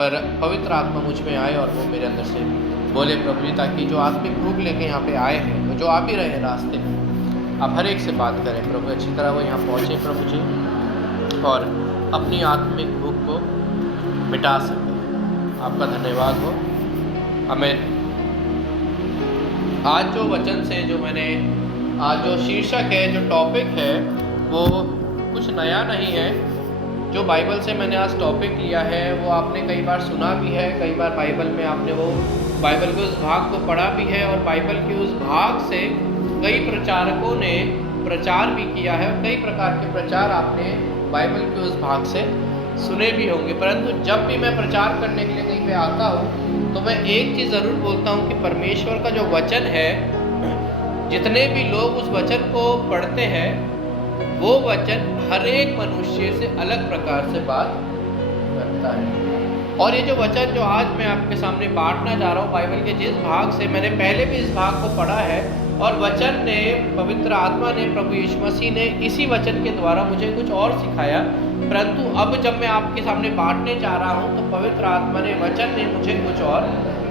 पर पवित्र आत्मा मुझ में आए और वो मेरे अंदर से बोले प्रभु जी, ताकि जो आत्मिक भूख लेके यहाँ पे आए हैं, वो जो आ भी रहे हैं रास्ते में, आप हर एक से बात करें प्रभु, अच्छी तरह वो यहाँ पहुँचे प्रभु जी, और अपनी आत्मिक भूख को मिटा सके। आपका धन्यवाद हो। आमीन। आज जो वचन से जो मैंने आज जो शीर्षक है, जो टॉपिक है, वो कुछ नया नहीं है। जो बाइबल से मैंने आज टॉपिक लिया है वो आपने कई बार सुना भी है, कई बार बाइबल में आपने वो बाइबल के उस भाग को पढ़ा भी है, और बाइबल के उस भाग से कई प्रचारकों ने प्रचार भी किया है, और कई प्रकार के प्रचार आपने बाइबल के उस भाग से सुने भी होंगे। परंतु जब भी मैं प्रचार करने के लिए कहीं पे आता हूँ तो मैं एक चीज़ ज़रूर बोलता हूँ कि परमेश्वर का जो वचन है, जितने भी लोग उस वचन को पढ़ते हैं, वो वचन हर एक मनुष्य से अलग प्रकार से बात करता है। और ये जो वचन जो आज मैं आपके सामने बांटना जा रहा हूँ बाइबल के जिस भाग से, मैंने पहले भी इस भाग को पढ़ा है, और वचन ने, पवित्र आत्मा ने, प्रभु यीशु मसीह ने इसी वचन के द्वारा मुझे कुछ और सिखाया। परंतु अब जब मैं आपके सामने बांटने जा रहा हूँ तो पवित्र आत्मा ने, वचन ने मुझे कुछ और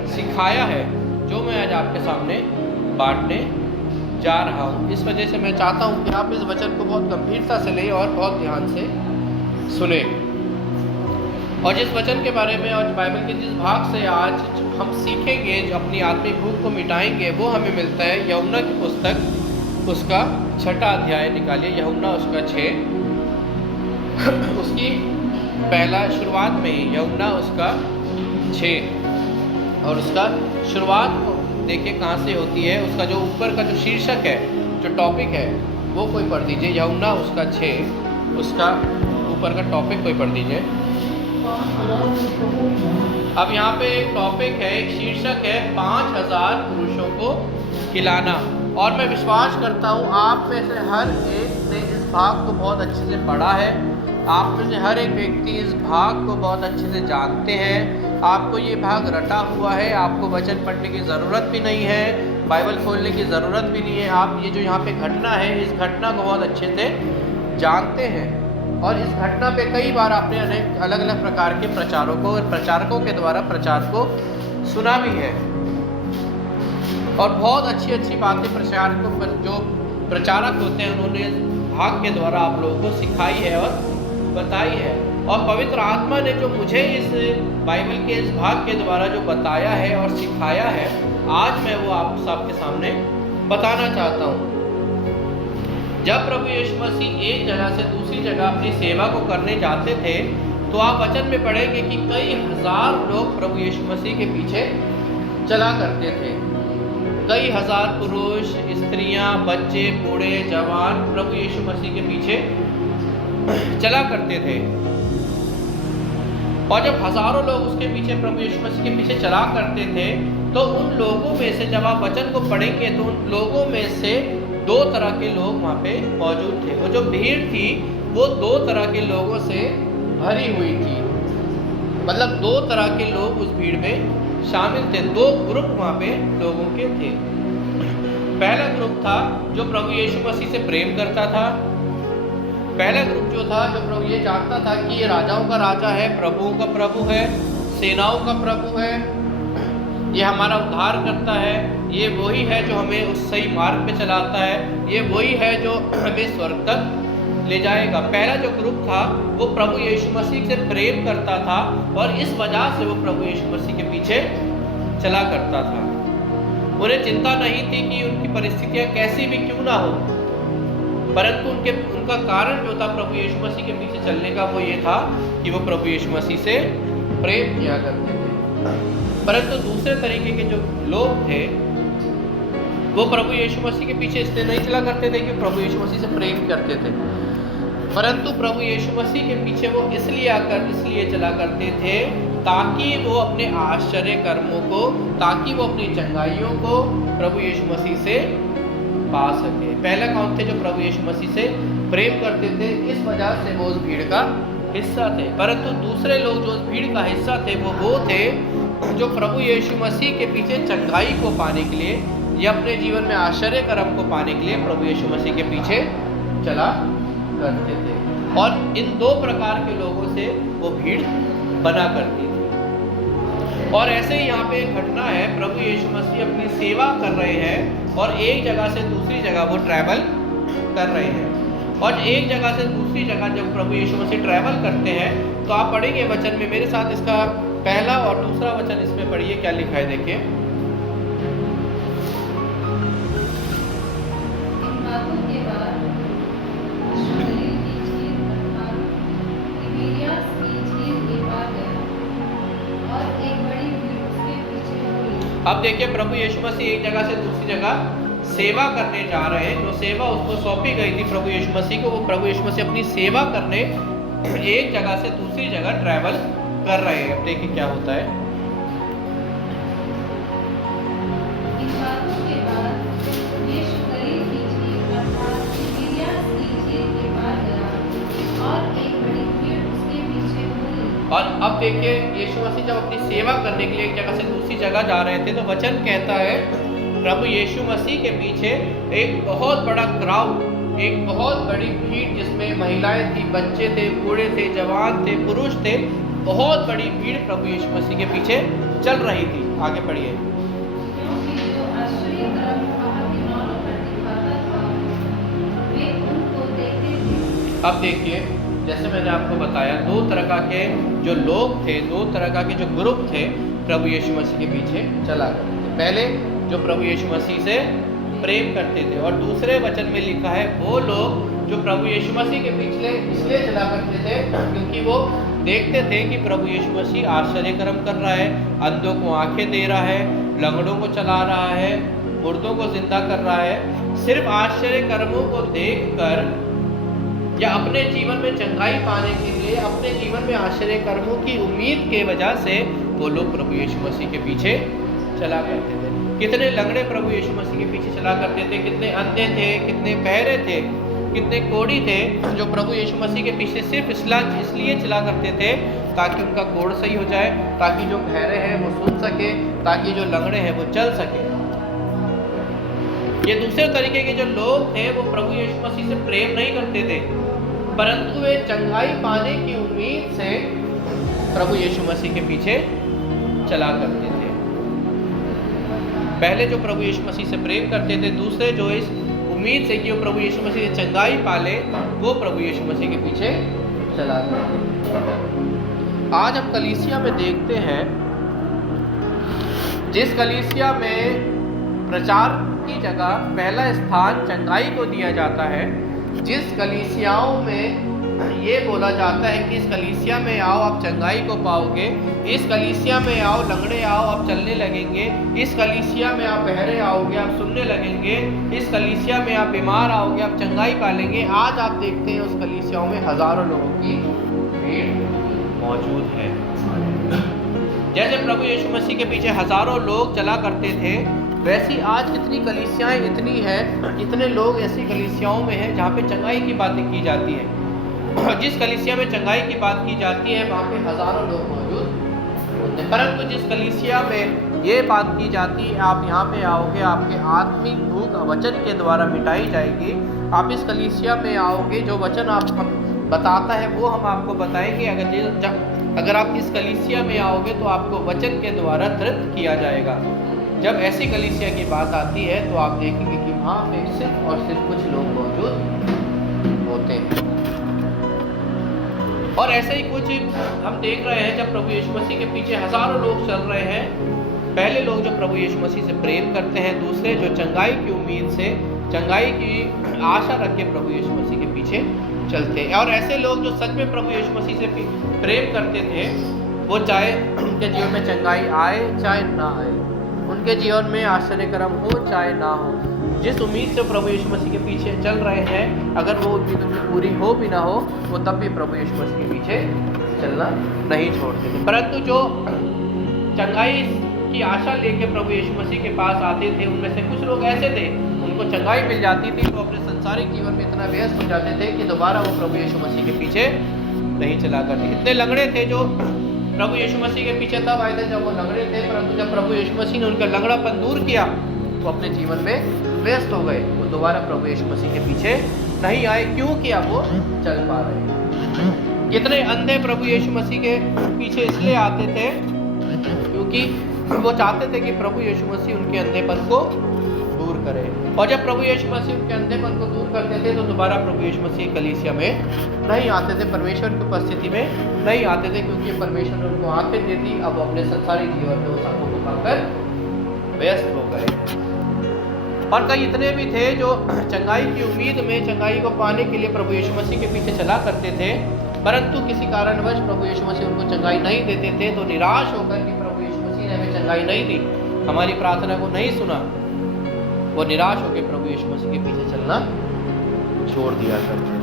सिखाया है, जो मैं आज आपके सामने बांटने जा रहा हूँ। इस वजह से मैं चाहता हूँ कि आप इस वचन को बहुत गंभीरता से लें और बहुत ध्यान से सुने। और जिस वचन के बारे में आज बाइबल के जिस भाग से आज हम सीखेंगे, जो अपनी आत्मिक भूख को मिटाएंगे, वो हमें मिलता है यूहन्ना की पुस्तक, उसका 6वां अध्याय निकालिए, यूहन्ना उसका 6, उसकी पहला शुरुआत में ही यूहन्ना उसका 6, और उसका शुरुआत देखिए कहाँ से होती है। उसका जो ऊपर का जो शीर्षक है, जो टॉपिक है, वो कोई पढ़ दीजिए। यूहन्ना उसका 6, उसका ऊपर का टॉपिक कोई पढ़ दीजिए। अब यहाँ पे एक टॉपिक है, एक शीर्षक है, 5000 पुरुषों को खिलाना। और मैं विश्वास करता हूँ आप में से हर एक ने इस भाग को बहुत अच्छे से पढ़ा है। आप में से हर एक व्यक्ति इस भाग को बहुत अच्छे से जानते हैं। आपको ये भाग रटा हुआ है, आपको वचन पढ़ने की ज़रूरत भी नहीं है, बाइबल खोलने की ज़रूरत भी नहीं है। आप ये जो यहाँ पे घटना है, इस घटना को बहुत अच्छे से जानते हैं, और इस घटना पे कई बार आपने अनेक अलग अलग प्रकार के प्रचारकों और प्रचारकों के द्वारा प्रचार को सुना भी है, और बहुत अच्छी अच्छी बातें प्रचारकों पर जो प्रचारक होते हैं उन्होंने भाग के द्वारा आप लोगों को सिखाई है और बताई है। और पवित्र आत्मा ने जो मुझे इस बाइबल के इस भाग के द्वारा जो बताया है और सिखाया है, आज मैं वो आप सबके सामने बताना चाहता हूँ। जब प्रभु यीशु मसीह एक जगह से दूसरी जगह अपनी सेवा को करने जाते थे, तो आप वचन में पढ़ेंगे कि कई हजार लोग प्रभु यीशु मसीह के पीछे चला करते थे। कई हजार पुरुष, स्त्रियां, बच्चे, बूढ़े, जवान प्रभु यीशु मसीह के पीछे चला करते थे। और जब हजारों लोग उसके पीछे, प्रभु यीशु मसीह के पीछे चला करते थे, तो उन लोगों में से, जब आप वचन को पढ़ेंगे तो उन लोगों में से 2 तरह के लोग वहाँ पे मौजूद थे। वो जो भीड़ थी वो 2 तरह के लोगों से भरी हुई थी। मतलब 2 तरह के लोग उस भीड़ में शामिल थे। 2 ग्रुप वहाँ पे लोगों के थे। पहला ग्रुप था जो प्रभु यीशु मसीह से प्रेम करता था। पहला ग्रुप जो था, जो प्रभु ये जानता था कि ये राजाओं का राजा है, प्रभुओं का प्रभु है, सेनाओं का प्रभु है, ये हमारा उद्धार करता है, ये वही है जो हमें उस सही मार्ग पे चलाता है, ये वही है जो हमें स्वर्ग तक ले जाएगा। पहला जो ग्रुप था वो प्रभु यीशु मसीह से प्रेम करता था, और इस वजह से वो प्रभु यीशु मसीह के पीछे चला करता था। उन्हें चिंता नहीं थी कि उनकी परिस्थितियाँ कैसी भी क्यों ना हो, परंतु उनका कारण जो था प्रभु यीशु मसीह के पीछे चलने का, वो ये था कि वो प्रभु यीशु मसीह से प्रेम किया करते थे। परंतु दूसरे तरीके के जो लोग थे, वो प्रभु यीशु मसीह के पीछे इसलिए नहीं चला करते थे कि प्रभु यीशु मसीह से प्रेम करते थे, परंतु प्रभु यीशु मसीह के पीछे वो इसलिए चला करते थे ताकि वो अपने आश्चर्य कर्मों को, ताकि वो अपनी चंगाइयों को प्रभु यीशु मसीह से पा सके। पहला कौन थे? जो प्रभु यीशु मसीह से प्रेम करते थे, इस वजह से वो उस भीड़ का हिस्सा थे। परंतु दूसरे लोग जो उस भीड़ का हिस्सा थे, वो थे जो प्रभु यीशु मसीह के पीछे चंगाई को पाने के लिए या अपने जीवन में आश्चर्य कर्म को पाने के लिए प्रभु यीशु मसीह के पीछे चला करते थे। और इन 2 प्रकार के लोगों से वो भीड़ बना करती थी। और ऐसे ही यहाँ पे एक घटना है, प्रभु यीशु मसीह अपनी सेवा कर रहे हैं और एक जगह से दूसरी जगह वो ट्रैवल कर रहे हैं। और एक जगह से दूसरी जगह जब प्रभु यीशु मसीह ट्रैवल करते हैं तो आप पढ़ेंगे वचन में मेरे साथ, इसका पहला और दूसरा वचन इसमें पढ़िए क्या लिखा है, देखिए। इन बातों के बाद यीशु गलील की झील अर्थात तिबिरियास की झील के पार गया और एक बड़ी भीड़ उसके पीछे हुई। अब देखिए प्रभु यीशु मसीह एक जगह से दूसरी जगह सेवा करने जा रहे हैं। जो सेवा उसको सौंपी गई थी प्रभु यीशु मसीह को, वो प्रभु यीशु मसीह अपनी सेवा करने एक जगह से दूसरी जगह ट्रैवल कर रहे हैं। अब देखिए क्या होता है। इन बातों के बाद यीशु गलील की झील अर्थात तिबिरियास की झील के पार गया और एक बड़ी भीड़ उसके पीछे हुई। और अब देखिए यीशु मसीह जब अपनी सेवा करने के लिए एक जगह से दूसरी जगह जा रहे थे तो वचन कहता है प्रभु यीशु मसीह के पीछे एक बहुत बड़ा क्राउड, एक बहुत बड़ी भीड़ जिसमें महिलाएं थी, बच्चे थे, बूढ़े थे, जवान थे, पुरुष थे, बहुत बड़ी भीड़ प्रभु यीशु मसीह के पीछे चल रही थी। आगे पढ़िए। क्योंकि जो आश्चर्य कर्म वहाँ बीमारों पर दिखाता था वे उनको देखते थे। अब देखिए जैसे मैंने आपको बताया दो तरह के जो लोग थे, दो तरह के जो ग्रुप थे प्रभु यीशु मसीह के पीछे चला करते थे। पहले जो प्रभु यीशु मसीह से प्रेम करते थे और दूसरे वचन में लिखा है वो लोग जो प्रभु यीशु मसीह के पीछे इसलिए चला करते थे क्योंकि वो देखते थे कि प्रभु यीशु मसीह आश्चर्य कर्म कर रहा है, अंधों को आंखें दे रहा है, लंगड़ों को चला रहा है, मुर्दों को जिंदा कर रहा है। सिर्फ आश्चर्य कर्मों को देखकर या अपने जीवन में चंगाई पाने के लिए, अपने जीवन में आश्चर्य कर्मों की उम्मीद के वजह से वो लोग प्रभु यीशु मसीह के पीछे चला करते थे। कितने लंगड़े प्रभु यीशु मसीह के पीछे चला करते थे, कितने अंधे थे, कितने बहरे थे, कितने कोढ़ी थे जो प्रभु यीशु मसीह के पीछे सिर्फ इसलिए चला करते थे ताकि उनका कोढ़ सही हो जाए, ताकि जो बहरे हैं वो सुन सके, ताकि जो लंगड़े हैं वो चल सके। ये दूसरे तरीके के जो लोग थे वो प्रभु यीशु मसीह से प्रेम नहीं करते थे, परंतु वे चंगाई पाने की उम्मीद से प्रभु यीशु मसीह के पीछे चला करते थे। पहले जो प्रभु यीशु मसीह से प्रेम करते थे, दूसरे जो इस उम्मीद से कि वो प्रभु यीशु मसीह से चंगाई पाले वो प्रभु यीशु मसीह के पीछे चला करते थे। आज हम कलीसिया में देखते हैं, जिस कलीसिया में प्रचार की जगह पहला स्थान चंगाई को दिया जाता है, जिस कलीसियाओं में ये बोला जाता है कि इस कलीसिया में आओ आप चंगाई को पाओगे, इस कलीसिया में आओ लंगड़े आओ आप चलने लगेंगे, इस कलीसिया में आप बहरे आओगे आप सुनने लगेंगे, इस कलीसिया में आप बीमार आओगे आप चंगाई पालेंगे। आज आप देखते हैं उस कलीसियाओं में हजारों लोगों की भीड़ मौजूद है। जैसे प्रभु यीशु मसीह के पीछे हजारों लोग चला करते थे, वैसी आज कितनी कलीसियाएं इतनी है, इतने लोग ऐसी कलीसियाओं में हैं जहाँ पे चंगाई की बातें की जाती है। जिस कलीसिया में चंगाई की बात की जाती है वहाँ पे हजारों लोग मौजूद होते हैं, परंतु जिस कलीसिया में ये बात की जाती है आप यहाँ पे आओगे, आपके आत्मिक भूख वचन के द्वारा मिटाई जाएगी, आप इस कलीसिया में आओगे, जो वचन आप बताता है वो हम आपको बताएंगे। अगर आप इस कलीसिया में आओगे तो आपको वचन के द्वारा तृप्त किया जाएगा। जब ऐसी कलीसिया की बात आती है तो आप देखेंगे कि वहाँ पे सिर्फ और सिर्फ कुछ लोग मौजूद होते हैं। और ऐसे ही कुछ हम देख रहे हैं जब प्रभु यीशु मसीह के पीछे हजारों लोग चल रहे हैं। पहले लोग जो प्रभु यीशु मसीह से प्रेम करते हैं, दूसरे जो चंगाई की उम्मीद से, चंगाई की आशा रख के प्रभु यीशु मसीह के पीछे चलते हैं। और ऐसे लोग जो सच में प्रभु यीशु मसीह से प्रेम करते थे, वो चाहे उनके जीवन में चंगाई आए चाहे ना आए, उनके जीवन में आश्चर्य कर्म हो चाहे ना हो, जिस उम्मीद से प्रभु यीशु मसीह के पीछे चल रहे हैं, अगर वो उम्मीद उनकी पूरी हो भी ना हो, वो तब भी प्रभु यीशु मसीह के पीछे चलना नहीं छोड़ते थे। परंतु जो चंगाई की आशा लेके प्रभु यीशु मसीह के पास आते थे, उनमें से कुछ लोग ऐसे थे उनको चंगाई मिल जाती थी तो अपने संसारिक जीवन में इतना व्यस्त हो जाते थे कि दोबारा वो प्रभु यीशु मसीह के पीछे नहीं चला करते। इतने लंगड़े थे जो प्रभु यीशु मसीह के पीछे तब आए थे जब वो लंगड़े थे, परंतु जब प्रभु यीशु मसीह ने उनका लंगड़ापन दूर किया तो अपने जीवन में व्यस्त हो गए, वो दोबारा प्रभु यीशु मसीह के पीछे नहीं आए, क्योंकि अब वो चल पा रहे हैं। कितने अंधे प्रभु यीशु मसीह के पीछे इसलिए आते थे क्योंकि वो चाहते थे कि प्रभु यीशु मसीह उनके अंधेपन को दूर करे। और जब प्रभु यीशु मसीह उनके अंधेपन को दूर करते थे तो दोबारा प्रभु यीशु मसीह कलीसिया में नहीं आते थे, परमेश्वर की उपस्थिति में नहीं आते थे, क्योंकि परमेश्वर ने उनको आंखें दे दी। अब वो अपने संसारिक जीवन में उस आंखों को पाकर व्यस्त हो गए। और कई इतने भी थे जो चंगाई की उम्मीद में चंगाई को पाने के लिए प्रभु यीशु मसीह के पीछे चला करते थे, परंतु किसी कारणवश प्रभु यीशु मसीह उनको चंगाई नहीं देते थे। तो निराश होकर कि प्रभु यीशु मसीह ने हमें चंगाई नहीं दी, हमारी प्रार्थना को नहीं सुना, वो निराश होकर प्रभु यीशु मसीह के पीछे चलना छोड़ दिया करते थे।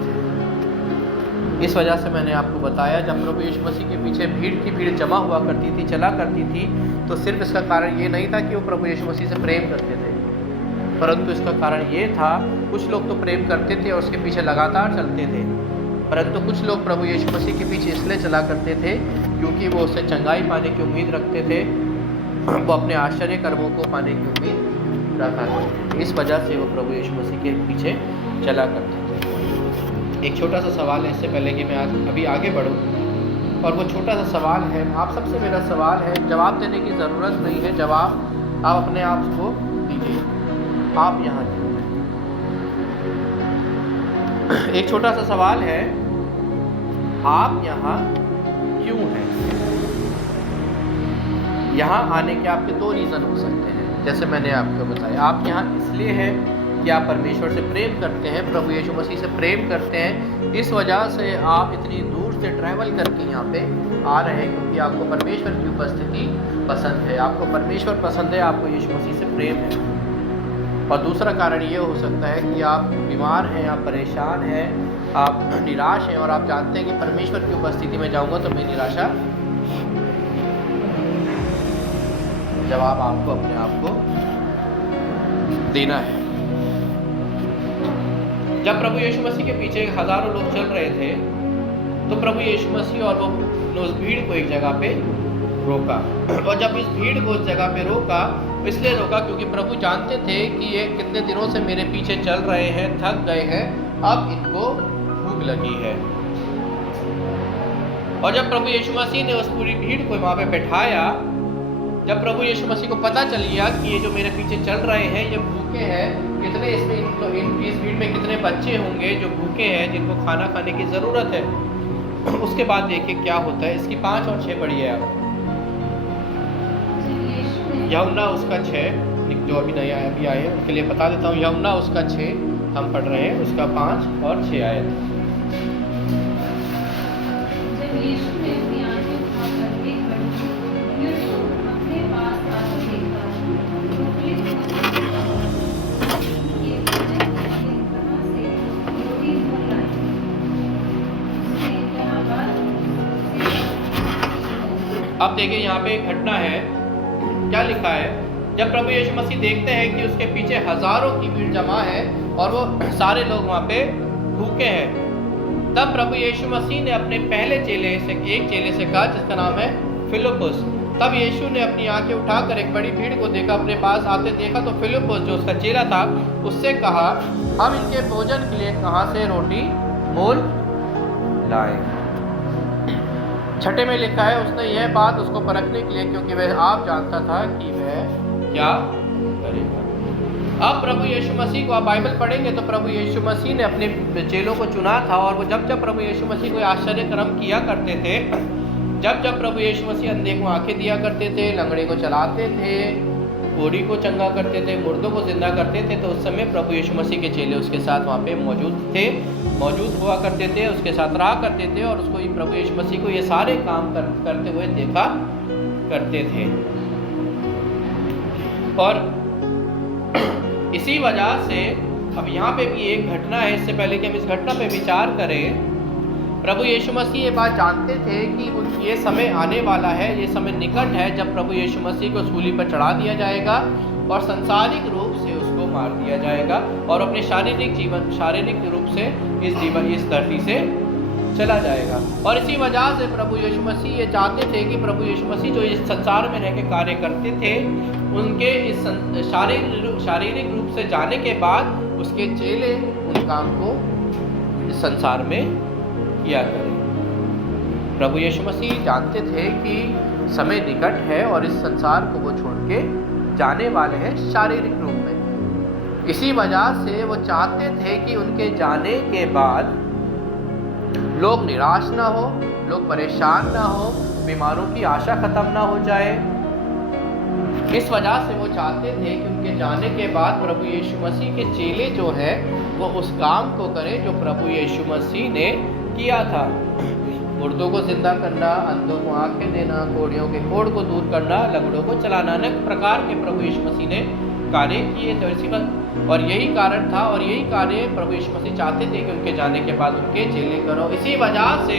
इस वजह से मैंने आपको बताया, जब प्रभु यीशु मसीह के पीछे भीड़ की भीड़ जमा हुआ करती थी, चला करती थी, तो सिर्फ इसका कारण ये नहीं था कि वो प्रभु यीशु मसीह से प्रेम करते थे, परंतु इसका कारण ये था, कुछ लोग तो प्रेम करते थे और उसके पीछे लगातार चलते थे, परंतु कुछ लोग प्रभु यीशु मसीह के पीछे इसलिए चला करते थे क्योंकि वो उससे चंगाई पाने की उम्मीद रखते थे, वो अपने आश्चर्य कर्मों को पाने की उम्मीद रखा करते थे। इस वजह से वो प्रभु यीशु मसीह के पीछे चला करते थे। एक छोटा सा सवाल है, इससे पहले कि मैं अभी आगे बढ़ूँ, और वो छोटा सा सवाल है, आप सबसे मेरा सवाल है, जवाब देने की ज़रूरत नहीं है, जवाब आप अपने आप को दीजिए, आप यहाँ क्यों हैं? एक छोटा सा सवाल है, आप यहाँ क्यों हैं? यहाँ आने के आपके दो रीज़न हो सकते हैं, जैसे मैंने आपको बताया। आप यहाँ इसलिए हैं कि आप परमेश्वर से प्रेम करते हैं, प्रभु यीशु मसीह से प्रेम करते हैं, इस वजह से आप इतनी दूर से ट्रैवल करके यहाँ पे आ रहे हैं, क्योंकि आपको परमेश्वर की उपस्थिति पसंद है, आपको परमेश्वर पसंद है, आपको यीशु मसीह से प्रेम है। और दूसरा कारण ये हो सकता है कि आप बीमार हैं, आप परेशान हैं, आप निराश हैं, और आप जानते हैं कि परमेश्वर की उपस्थिति में जाऊंगा तो मैं निराशा। जवाब आपको अपने आप को देना है। जब प्रभु यीशु मसीह के पीछे हजारों लोग चल रहे थे, तो प्रभु यीशु मसीह और वो उस भीड़ को एक जगह पे रोका। और जब इस भीड़ को उस जगह पे रोका, इसलिए रोका क्योंकि प्रभु जानते थे कि ये कितने दिनों से मेरे पीछे चल रहे हैं, थक गए हैं, अब इनको भूख लगी है। और जब प्रभु यीशु मसीह ने उस पूरी भीड़ को वहाँ पे बैठाया, जब प्रभु यीशु मसीह को पता चल गया कि ये जो मेरे पीछे चल रहे हैं ये भूखे हैं, कितने इसमें इस भीड़ में कितने बच्चे होंगे जो भूखे हैं, जिनको खाना खाने की ज़रूरत है, उसके बाद देखिए क्या होता है। इसकी 5 और 6 पढ़िए आप। यूहन्ना उसका 6, जो अभी नहीं आया अभी आए उनके लिए बता देता हूँ। यूहन्ना उसका 6 हम पढ़ रहे हैं, उसका 5 और 6 आयत। जब यीशु ने अपनी आंखें उठाकर एक बड़ी भीड़ को अपने पास आते देखा, तो फिलिप्पुस ने कहा, ये भोजन के लिए कहाँ से रोटी मोल लाए? उसने यह बात अब देखिए यहाँ पे एक घटना है, क्या लिखा है। जब प्रभु यीशु मसीह देखते हैं कि उसके पीछे हजारों की भीड़ जमा है और वो सारे लोग वहाँ पे भूखे हैं, तब प्रभु यीशु मसीह ने अपने पहले एक चेले से कहा, जिसका नाम है फिलिप्पुस। तब यीशु ने अपनी आंखें उठाकर एक बड़ी भीड़ को देखा, अपने पास आते देखा, तो फिलिप्पुस जो उसका चेला था उससे कहा, हम इनके भोजन के लिए कहाँ से रोटी मोल लाएं? 6 में लिखा है, उसने यह बात उसको परखने के लिए, क्योंकि वह आप जानता था कि वह क्या करेगा। अब प्रभु यीशु मसीह को आप बाइबल पढ़ेंगे तो प्रभु यीशु मसीह ने अपने चेलों को चुना था, और वो जब जब प्रभु यीशु मसीह कोई आश्चर्य कर्म किया करते थे, जब जब प्रभु यीशु मसीह अंधे को आंखें दिया करते थे, लंगड़े को चलाते थे, कोढ़ी को चंगा करते थे, मुर्दों को जिंदा करते थे, तो उस समय प्रभु यीशु मसीह के चेले उसके साथ वहाँ पे मौजूद हुआ करते थे, उसके साथ रहा करते थे, और उसको प्रभु यीशु मसीह को ये सारे काम करते हुए देखा करते थे। और इसी वजह से अब यहाँ पे भी एक घटना है, इससे पहले कि हम इस घटना पे विचार करें, प्रभु यीशु मसीह ये बात जानते थे कि ये समय आने वाला है, ये समय निकट है जब प्रभु यीशु मसीह को सूली पर चढ़ा दिया जाएगा और सांसारिक रूप से उसको मार दिया जाएगा, और अपने शारीरिक रूप से इस धरती से चला जाएगा। और इसी वजह से प्रभु यीशु मसीह ये चाहते थे कि प्रभु यीशु मसीह जो इस संसार में रह के कार्य करते थे, उनके इस शारीरिक रूप से जाने के बाद उसके चेले उन काम को इस संसार में किया करें। प्रभु यीशु मसीह जानते थे कि समय निकट है और इस संसार को वो छोड़ के जाने वाले हैं शारीरिक रूप में। इसी वजह से वो चाहते थे कि उनके जाने के बाद लोग निराश ना हो, लोग परेशान ना हो, बीमारों की आशा खत्म ना हो जाए। इस वजह से वो चाहते थे कि उनके जाने के बाद प्रभु यीशु मसीह के चेले जो है वो उस काम को करें जो प्रभु यीशु मसीह ने किया था। मुर्दों को जिंदा करना, अंधों को आंखें देना, कोढ़ियों के कोढ़ को दूर करना, लंगड़ों को चलाना, अनेक प्रकार के प्रभु यीशु मसीह ने कार्य किए थे। इसी और यही कारण था और यही कार्य प्रभु यीशु मसीह चाहते थे कि उनके जाने के बाद उनके चेले करो। इसी वजह से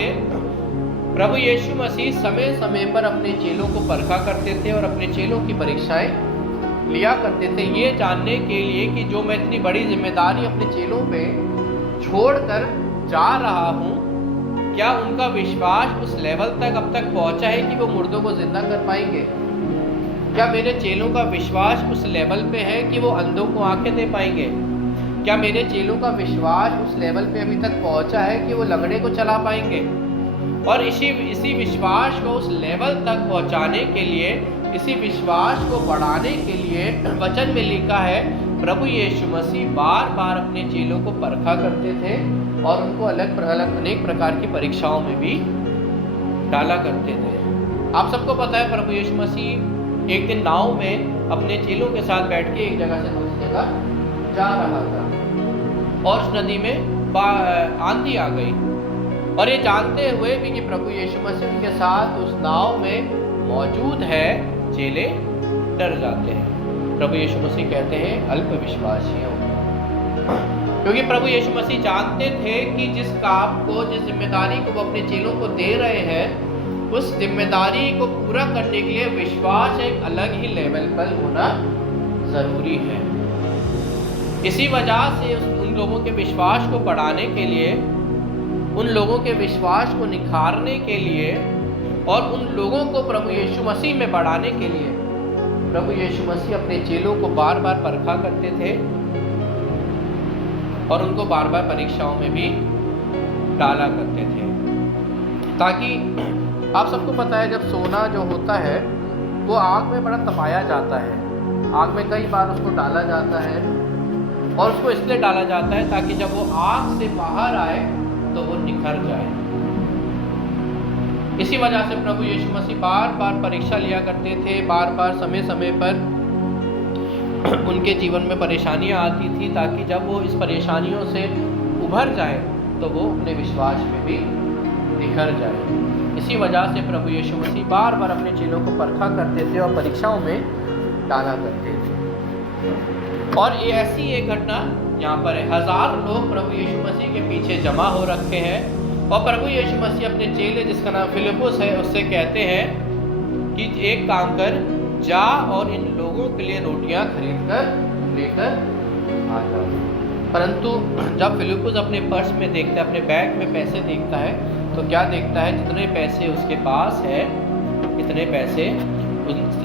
प्रभु यीशु मसीह समय समय पर अपने चेलों को परखा करते थे और अपने चेलों की परीक्षाएं लिया करते थे, ये जानने के लिए कि जो मैं इतनी बड़ी जिम्मेदारी अपने चेलों पे छोड़कर जा रहा हूँ, क्या उनका विश्वास उस लेवल तक अब तक पहुँचा है कि वो मुर्दों को जिंदा कर पाएंगे? क्या मेरे चेलों का विश्वास उस लेवल पे है कि वो अंधों को आंखें दे पाएंगे? क्या मेरे चेलों का विश्वास उस लेवल पे अभी तक पहुँचा है कि वो लंगड़े को चला पाएंगे? और इसी विश्वास को उस लेवल तक पहुंचाने के लिए, इसी विश्वास को बढ़ाने के लिए वचन में लिखा है प्रभु यीशु मसीह बार बार अपने चेलों को परखा करते थे और उनको अलग अनेक प्रकार की परीक्षाओं में भी डाला करते थे। आप सबको पता है प्रभु यीशु मसीह एक दिन नाव में अपने चेलों के साथ बैठ के एक जगह से दूसरी जगह जा रहा था और उस नदी में आंधी आ गई और ये जानते हुए भी कि प्रभु यीशु मसीह के साथ उस नाव में मौजूद है, चेले डर जाते हैं। प्रभु यीशु मसीह कहते हैं अल्प विश्वासियों, क्योंकि प्रभु यीशु मसीह जानते थे कि जिस काम को, जिस जिम्मेदारी को वो अपने चेलों को दे रहे हैं, उस जिम्मेदारी को पूरा करने के लिए विश्वास एक अलग ही लेवल पर होना जरूरी है। इसी वजह से उन लोगों के विश्वास को बढ़ाने के लिए, उन लोगों के विश्वास को निखारने के लिए और उन लोगों को प्रभु यीशु मसीह में बढ़ाने के लिए प्रभु यीशु मसीह अपने चेलों को बार बार परखा करते थे और उनको बार बार परीक्षाओं में भी डाला करते थे, ताकि आप सबको पता है जब सोना जो होता है वो आग में बड़ा तपाया जाता है। आग में कई बार उसको डाला जाता है और उसको इसलिए डाला जाता है ताकि जब वो आग से बाहर आए तो वो निखर जाए। इसी वजह से प्रभु यीशु मसीह बार बार परीक्षा लिया करते थे, बार बार समय समय पर उनके जीवन में परेशानियां आती थी ताकि जब वो इस परेशानियों से उभर जाए तो वो अपने विश्वास में भी निखर जाए। इसी वजह से प्रभु यीशु मसीह बार बार अपने चेलों को परखा करते थे और परीक्षाओं में डाला करते थे। और ये ऐसी एक घटना यहाँ पर है, 1000 लोग प्रभु यीशु मसीह के पीछे जमा हो रखे हैं और प्रभु यीशु मसीह अपने चेले जिसका नाम फिलिपुस है उससे कहते हैं कि एक काम कर, जा और इन लोगों के लिए रोटियां खरीद कर लेकर आ जाओ। परंतु जब फिलिपुस अपने पर्स में देखता है, अपने बैग में पैसे देखता है, तो क्या देखता है, जितने पैसे उसके पास है इतने पैसे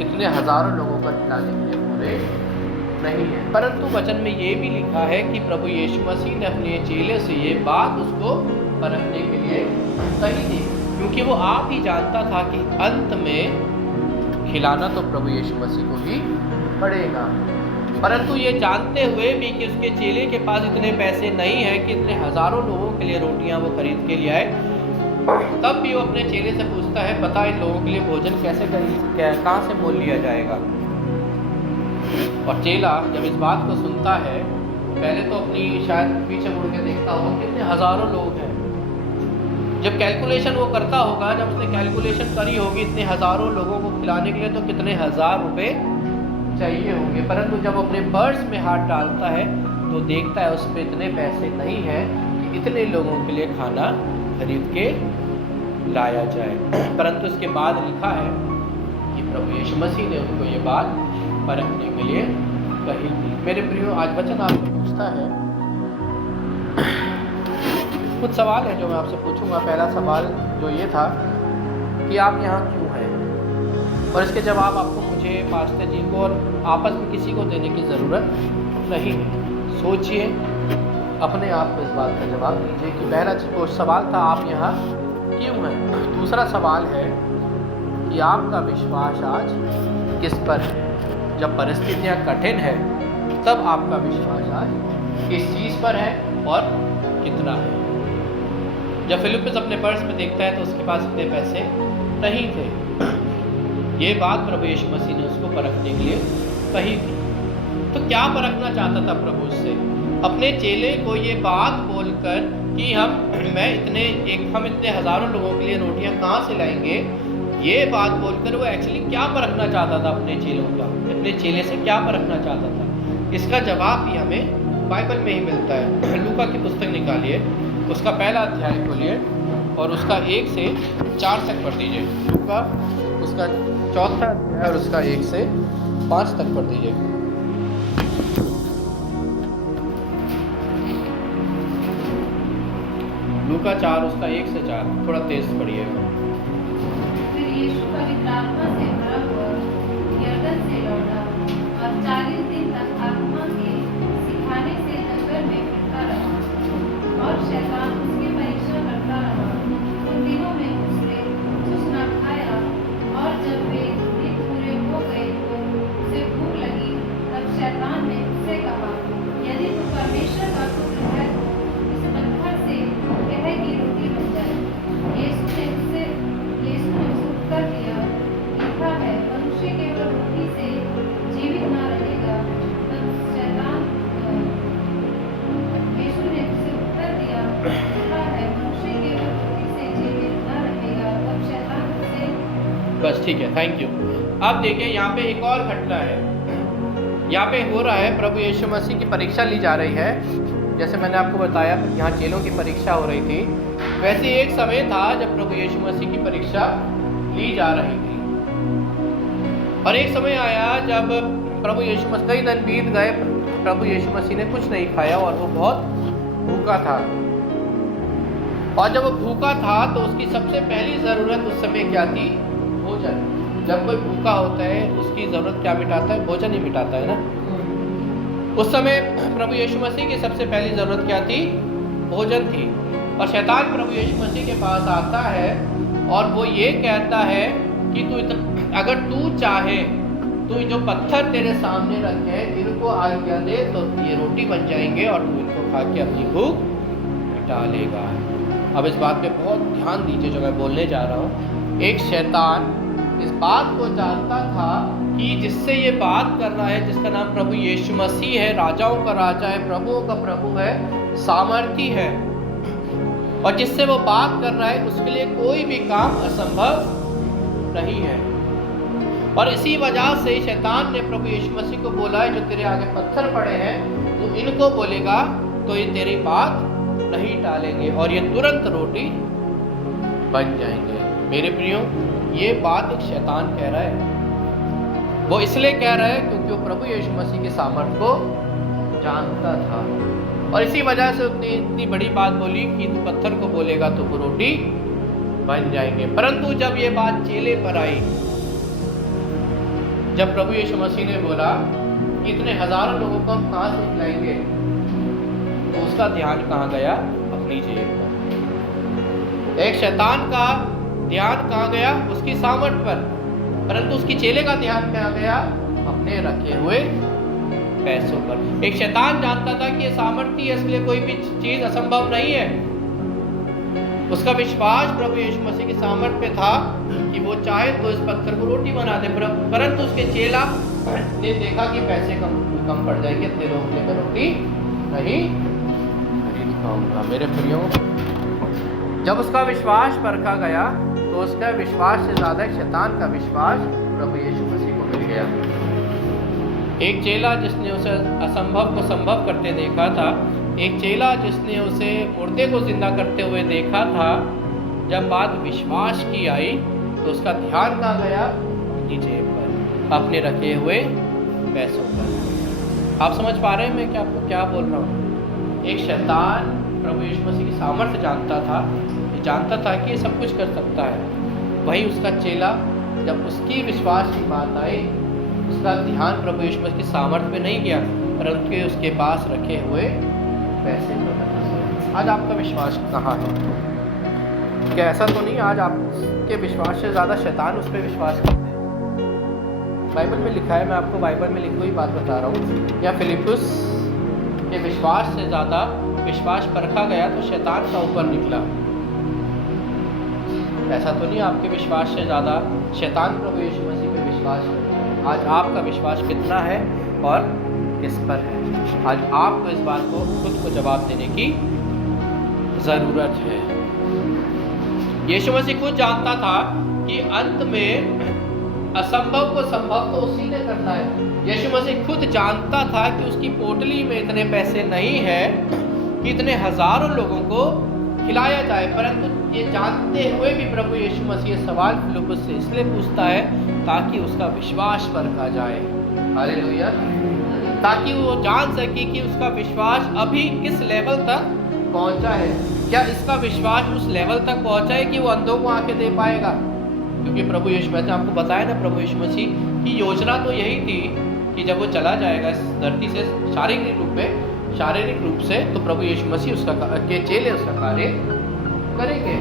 इतने हजारों लोगों का खिलाने के लिए पूरे नहीं है। परंतु वचन में ये भी लिखा है कि प्रभु यीशु मसीह ने अपने चेले से ये बात उसको परखने के लिए कही थी, क्योंकि वो आप ही जानता था कि अंत में खिलाना तो प्रभु यीशु मसीह को ही पड़ेगा। परंतु ये जानते हुए भी कि उसके चेले के पास इतने पैसे नहीं है कि इतने हजारों लोगों के लिए रोटियां वो खरीद के लिए आए, तब भी वो अपने चेले से पूछता है, पता इन लोगों के लिए भोजन कैसे कहाँ से मोल लिया जाएगा। और चेला जब इस बात को सुनता है, पहले तो अपनी शायद पीछे मुड़ के देखता होगा कितने हजारों लोग हैं। जब कैलकुलेशन वो करता होगा, जब उसने कैलकुलेशन करी होगी इतने हजारों लोगों को खिलाने के लिए तो कितने हजार रुपए चाहिए होंगे। परंतु जब अपने पर्स में हाथ डालता है तो देखता है उसमें इतने पैसे नहीं हैं कि इतने लोगों के लिए खाना खरीद के लाया जाए। परंतु इसके बाद लिखा है कि प्रभु यीशु मसीह ने उनको ये बात परखने के लिए कही थी। मेरे प्रियो, आज वचन आपसे पूछता है, कुछ सवाल है जो मैं आपसे पूछूंगा। पहला सवाल जो ये था कि आप यहाँ क्यों हैं, और इसके जवाब आपको मुझे, पास्टर जी को और आपस में किसी को देने की ज़रूरत नहीं है। सोचिए, अपने आप को इस बात का जवाब दीजिए कि पहला सवाल था आप यहाँ क्यों हैं। दूसरा सवाल है कि आपका विश्वास आज किस पर है। जब परिस्थितियाँ कठिन है तब आपका विश्वास आज किस चीज़ पर है और कितना है। जब फिलिप्पुस अपने पर्स में देखता है तो उसके पास इतने पैसे नहीं थे। ये बात प्रभु यीशु मसीह ने उसको परखने के लिए कही थी। तो क्या परखना चाहता था प्रभु उससे? अपने चेले को ये बात बोलकर कि हम इतने हजारों लोगों के लिए रोटियां कहाँ से लाएंगे, ये बात बोलकर वो एक्चुअली क्या परखना चाहता था अपने चेलों का, अपने चेले से क्या परखना चाहता था? इसका जवाब भी हमें बाइबल में ही मिलता है। लूका की पुस्तक निकालिए, उसका पहला अध्याय खोलिए और उसका 1 से 4 तक पढ़ दीजिए। लूका उसका 4था अध्याय और उसका 1 से 5 तक पढ़ दीजिए। लूका 4 उसका 1 से 4, थोड़ा तेज पढ़िएगा। फिर यीशु पवित्र आत्मा से भरा हुआ यरदन से लौटा और 40 दिन तक आत्मा के सिखाने से जंगल में फिरता रहा और शैतान उसकी परीक्षा करता रहा। उन दिनों में उसने कुछ न खाया और जब वे दिन पूरे हो गए तो उसे भूख लगी। तब शैतान ने उससे कहा, यदि तू परमेश्वर का पुत्र है तो इस पत्थर से कह कि रोटी बन जाए। यीशु ने उसे उत्तर दिया, लिखा है, मनुष्य केवल रोटी से जीवित न रहेगा। तब शैतान यीशु ने उसे उत्तर दिया, लिखा है, मनुष्य केवल रोटी से जीवित न रहेगा। तब शैतान उसे बस ठीक है, थैंक यू। अब देखिए यहाँ पे एक और घटना है। यहाँ पे हो रहा है, प्रभु यीशु मसीह की परीक्षा ली जा रही है। जैसे मैंने आपको बताया यहाँ चेलों की परीक्षा हो रही थी, वैसे एक समय था जब प्रभु यीशु मसीह की परीक्षा ली जा रही थी। और एक समय आया जब प्रभु यीशु मसीह, कई दिन बीत गए, प्रभु यीशु मसीह ने कुछ नहीं खाया और वो बहुत भूखा था। और जब वो भूखा था तो उसकी सबसे पहली ज़रूरत उस समय क्या थी? भोजन। जब कोई भूखा होता है उसकी ज़रूरत क्या मिटाता है? भोजन ही मिटाता है ना। उस समय प्रभु यीशु मसीह की सबसे पहली ज़रूरत क्या थी? भोजन थी। और शैतान प्रभु यीशु मसीह के पास आता है और वो ये कहता है कि अगर तू चाहे तो जो पत्थर तेरे सामने रखे हैं इनको आज्ञा दे तो ये रोटी बन जाएंगे और तू इनको खा के अपनी भूख मिटा लेगा। अब इस बात पे बहुत ध्यान दीजिए जो मैं बोलने जा रहा हूँ। एक शैतान इस बात को जानता था कि जिससे ये बात कर रहा है, जिसका नाम प्रभु यीशु मसीह है, राजाओं का राजा है, प्रभुओं का प्रभु है, सामर्थी है, और जिससे वो बात कर रहा है उसके लिए कोई भी काम असंभव नहीं है। और इसी वजह से शैतान ने प्रभु यीशु मसीह को बोला है, जो तेरे आगे पत्थर पड़े हैं तो इनको बोलेगा तो ये तेरी बात नहीं टालेंगे और ये तुरंत रोटी बन जाएंगे। मेरे प्रियो, ये बात एक शैतान कह रहा है। वो इसलिए कह रहा है क्योंकि वो प्रभु यीशु मसीह के सामर्थ को जानता था और इसी वजह से उसने इतनी बड़ी बात बोली कि तू पत्थर को बोलेगा तो वो रोटी बन जाएंगे। परंतु जब ये बात चेले पर आई, जब प्रभु यीशु मसीह ने बोला कि इतने हजारों लोगों को हम कहाँ से खिलाएंगे, तो उसका ध्यान कहाँ गया? अपनी जेब पर। एक शैतान का ध्यान कहाँ गया? उसकी सामर्थ पर। परंतु उसकी चेले का ध्यान कहाँ गया? अपने रखे हुए पैसों पर। एक शैतान जानता था कि ये सामर्थ्य है, इसलिए कोई भी चीज असंभव नहीं है। उसका विश्वास प्रभु यीशु मसीह की सामर्थ पे था कि वो चाहे तो इस पत्थर को रोटी बना दे। परंतु उसके चेला ने देखा कि पैसे कम पड़ जाएंगे, इतने लोगों के लिए रोटी नहीं खरीद पाऊंगा। मेरे प्रियो, जब उसका विश्वास परखा गया तो उसका विश्वास से ज्यादा शैतान का विश्वास प्रभु यीशु मसीह को मिल गया। एक चेला जिसने उसे असंभव को संभव करते देखा था, एक चेला जिसने उसे मुर्दे को जिंदा करते हुए देखा था, जब बात विश्वास की आई तो उसका ध्यान कहाँ गया? अपनी जेब पर, अपने रखे हुए पैसों पर। आप समझ पा रहे हैं मैं क्या बोल रहा हूँ? एक शैतान प्रभु यीशु मसीह की सामर्थ्य जानता था कि ये सब कुछ कर सकता है। वही उसका चेला, जब उसकी विश्वास की बात आई, उसका ध्यान प्रभु यीशु मसीह की सामर्थ्य पे नहीं गया, परंतु उसके पास रखे हुए पैसे पर। आज आपका विश्वास कहाँ है? क्या ऐसा तो नहीं आज आपके के विश्वास से ज़्यादा शैतान उस पर विश्वास करते हैं। बाइबल में लिखा है, मैं आपको बाइबल में लिखी हुई बात बता रहा हूँ। या फिलिप्पुस के विश्वास से ज़्यादा विश्वास परखा गया तो शैतान का ऊपर निकला। ऐसा तो नहीं आपके विश्वास से ज़्यादा शैतान प्रभु यीशु मसीह पे विश्वास करता है। आज आपका विश्वास कितना है और किस पर है? आज आपको इस बात को खुद को जवाब देने की ज़रूरत है। यीशु मसीह खुद जानता था कि अंत में असंभव को संभव तो उसी ने करना है। यीशु मसीह खुद जानता था कि उसकी पोटली में इतने पैसे नहीं है कि इतने हजारों लोगों को खिलाया जाए, परंतु ये जानते हुए भी प्रभु यीशु मसीह सवाल फिलिप्पुस से इसलिए पूछता है ताकि उसका विश्वास परखा जाए। हालेलुया। ताकि वो जान सके कि उसका विश्वास अभी किस लेवल तक पहुंचा है। क्या इसका विश्वास उस लेवल तक पहुंचा है कि वो अंधों को आंखें दे पाएगा? क्योंकि प्रभु यीशु मसीह, आपको बताया ना, प्रभु यीशु मसीह की योजना तो यही थी कि जब वो चला जाएगा इस धरती से शारीरिक रूप से, तो प्रभु यीशु मसीह के चेले उसका कार्य करेंगे।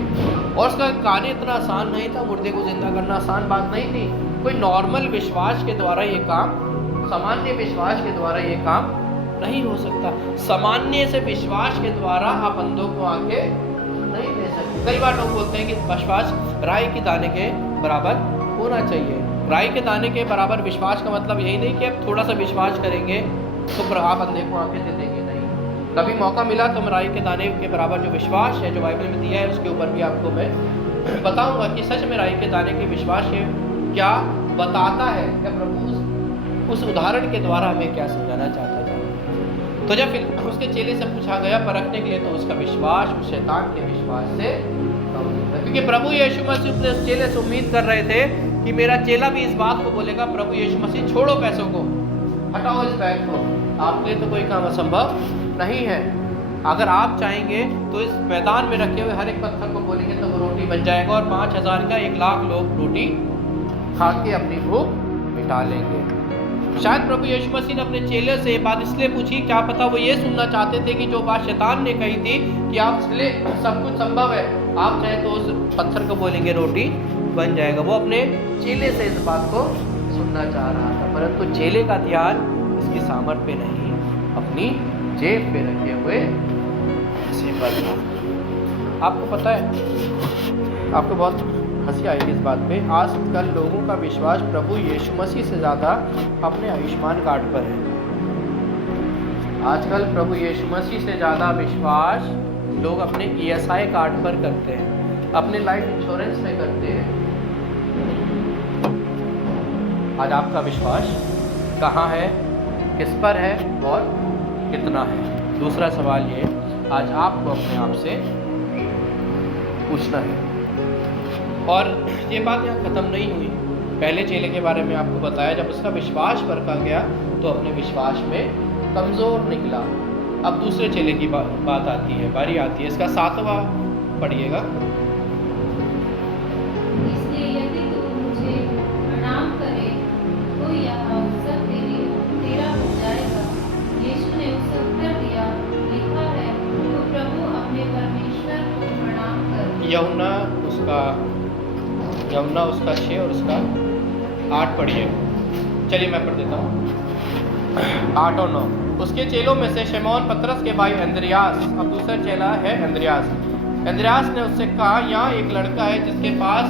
और उसका कार्य इतना आसान नहीं था, मुर्दे को जिंदा करना आसान बात नहीं थी। कोई नॉर्मल विश्वास के द्वारा ये काम, सामान्य विश्वास के द्वारा ये काम नहीं हो सकता। सामान्य से विश्वास के द्वारा आप अंधों को आंखें नहीं दे सकते। कई बार लोग बोलते हैं कि विश्वास राई के दाने के बराबर होना चाहिए। राई के दाने के बराबर विश्वास का मतलब यही नहीं कि आप थोड़ा सा विश्वास करेंगे तो आप अंधे को आंखें दे देंगे, नहीं। कभी मौका मिला तो राई के दाने के बराबर जो विश्वास है जो बाइबल में दिया है उसके ऊपर भी आपको मैं बताऊंगा कि सच में राई के दाने के विश्वास है क्या बताता है, क्या प्रभु उस उदाहरण के द्वारा हमें क्या समझाना चाहता था। तो जब फिर उसके चेले से पूछा गया परखने के लिए, तो उसका विश्वास उस शैतान के विश्वास से कम था। क्योंकि प्रभु यीशु मसीह अपने उस चेले से उम्मीद कर रहे थे कि मेरा चेला भी इस बात को बोलेगा, प्रभु यीशु मसीह छोड़ो पैसों को, हटाओ इस बैग को, आपके लिए तो कोई काम असंभव नहीं है। अगर आप चाहेंगे तो इस मैदान में रखे हुए हर एक पत्थर को बोलेंगे तो वो रोटी बन जाएगा, और 5000 का 1 लाख लोग रोटी खा के अपनी भूख मिटा लेंगे। शायद प्रभु यीशु मसीह ने अपने चेले से ये बात इसलिए पूछी, क्या पता वो ये सुनना चाहते थे कि जो बात शैतान ने कही थी कि आपके लिए सब कुछ संभव है, आप चाहे तो उस पत्थर को बोलेंगे रोटी बन जाएगा। वो अपने चेले से इस बात को सुनना चाह रहा था, परंतु चेले का ध्यान इसकी सामर्थ्य पे नहीं, अपनी जेब पे रखे हुए पैसे पर था। आपको पता है, आपको बहुत हंसी आएगी इस बात पे, आजकल लोगों का विश्वास प्रभु यीशु मसीह से ज़्यादा अपने आयुष्मान कार्ड पर है। आजकल प्रभु यीशु मसीह से ज़्यादा विश्वास लोग अपने ESI कार्ड पर करते हैं, अपने लाइफ इंश्योरेंस में करते हैं। आज आपका विश्वास कहाँ है, किस पर है और कितना है? दूसरा सवाल ये आज आपको अपने आप से पूछना है। और ये बात यहाँ ख़त्म नहीं हुई। पहले चेले के बारे में आपको बताया, जब उसका विश्वास परखा गया तो अपने विश्वास में कमज़ोर निकला। अब दूसरे चेले की बात आती है, बारी आती है। इसका 7वां पढ़िएगा। इसलिए यदि तू मुझे प्रणाम करे तो यह अवसर तेरा हो जाएगा। यीशु ने उससे उत्तर दिया, लिखा है, तू प्रभु अपने परमेश्वर को प्रणाम कर। यूहन्ना उसका 6 और उसका 8 पढ़िए। चलिए मैं पढ़ देता हूँ 8 और 9। उसके चेलों में से शमौन पतरस के भाई अंद्रियास, अब दूसरा चेला है अंद्रियास ने उससे कहा, यहाँ एक लड़का है जिसके पास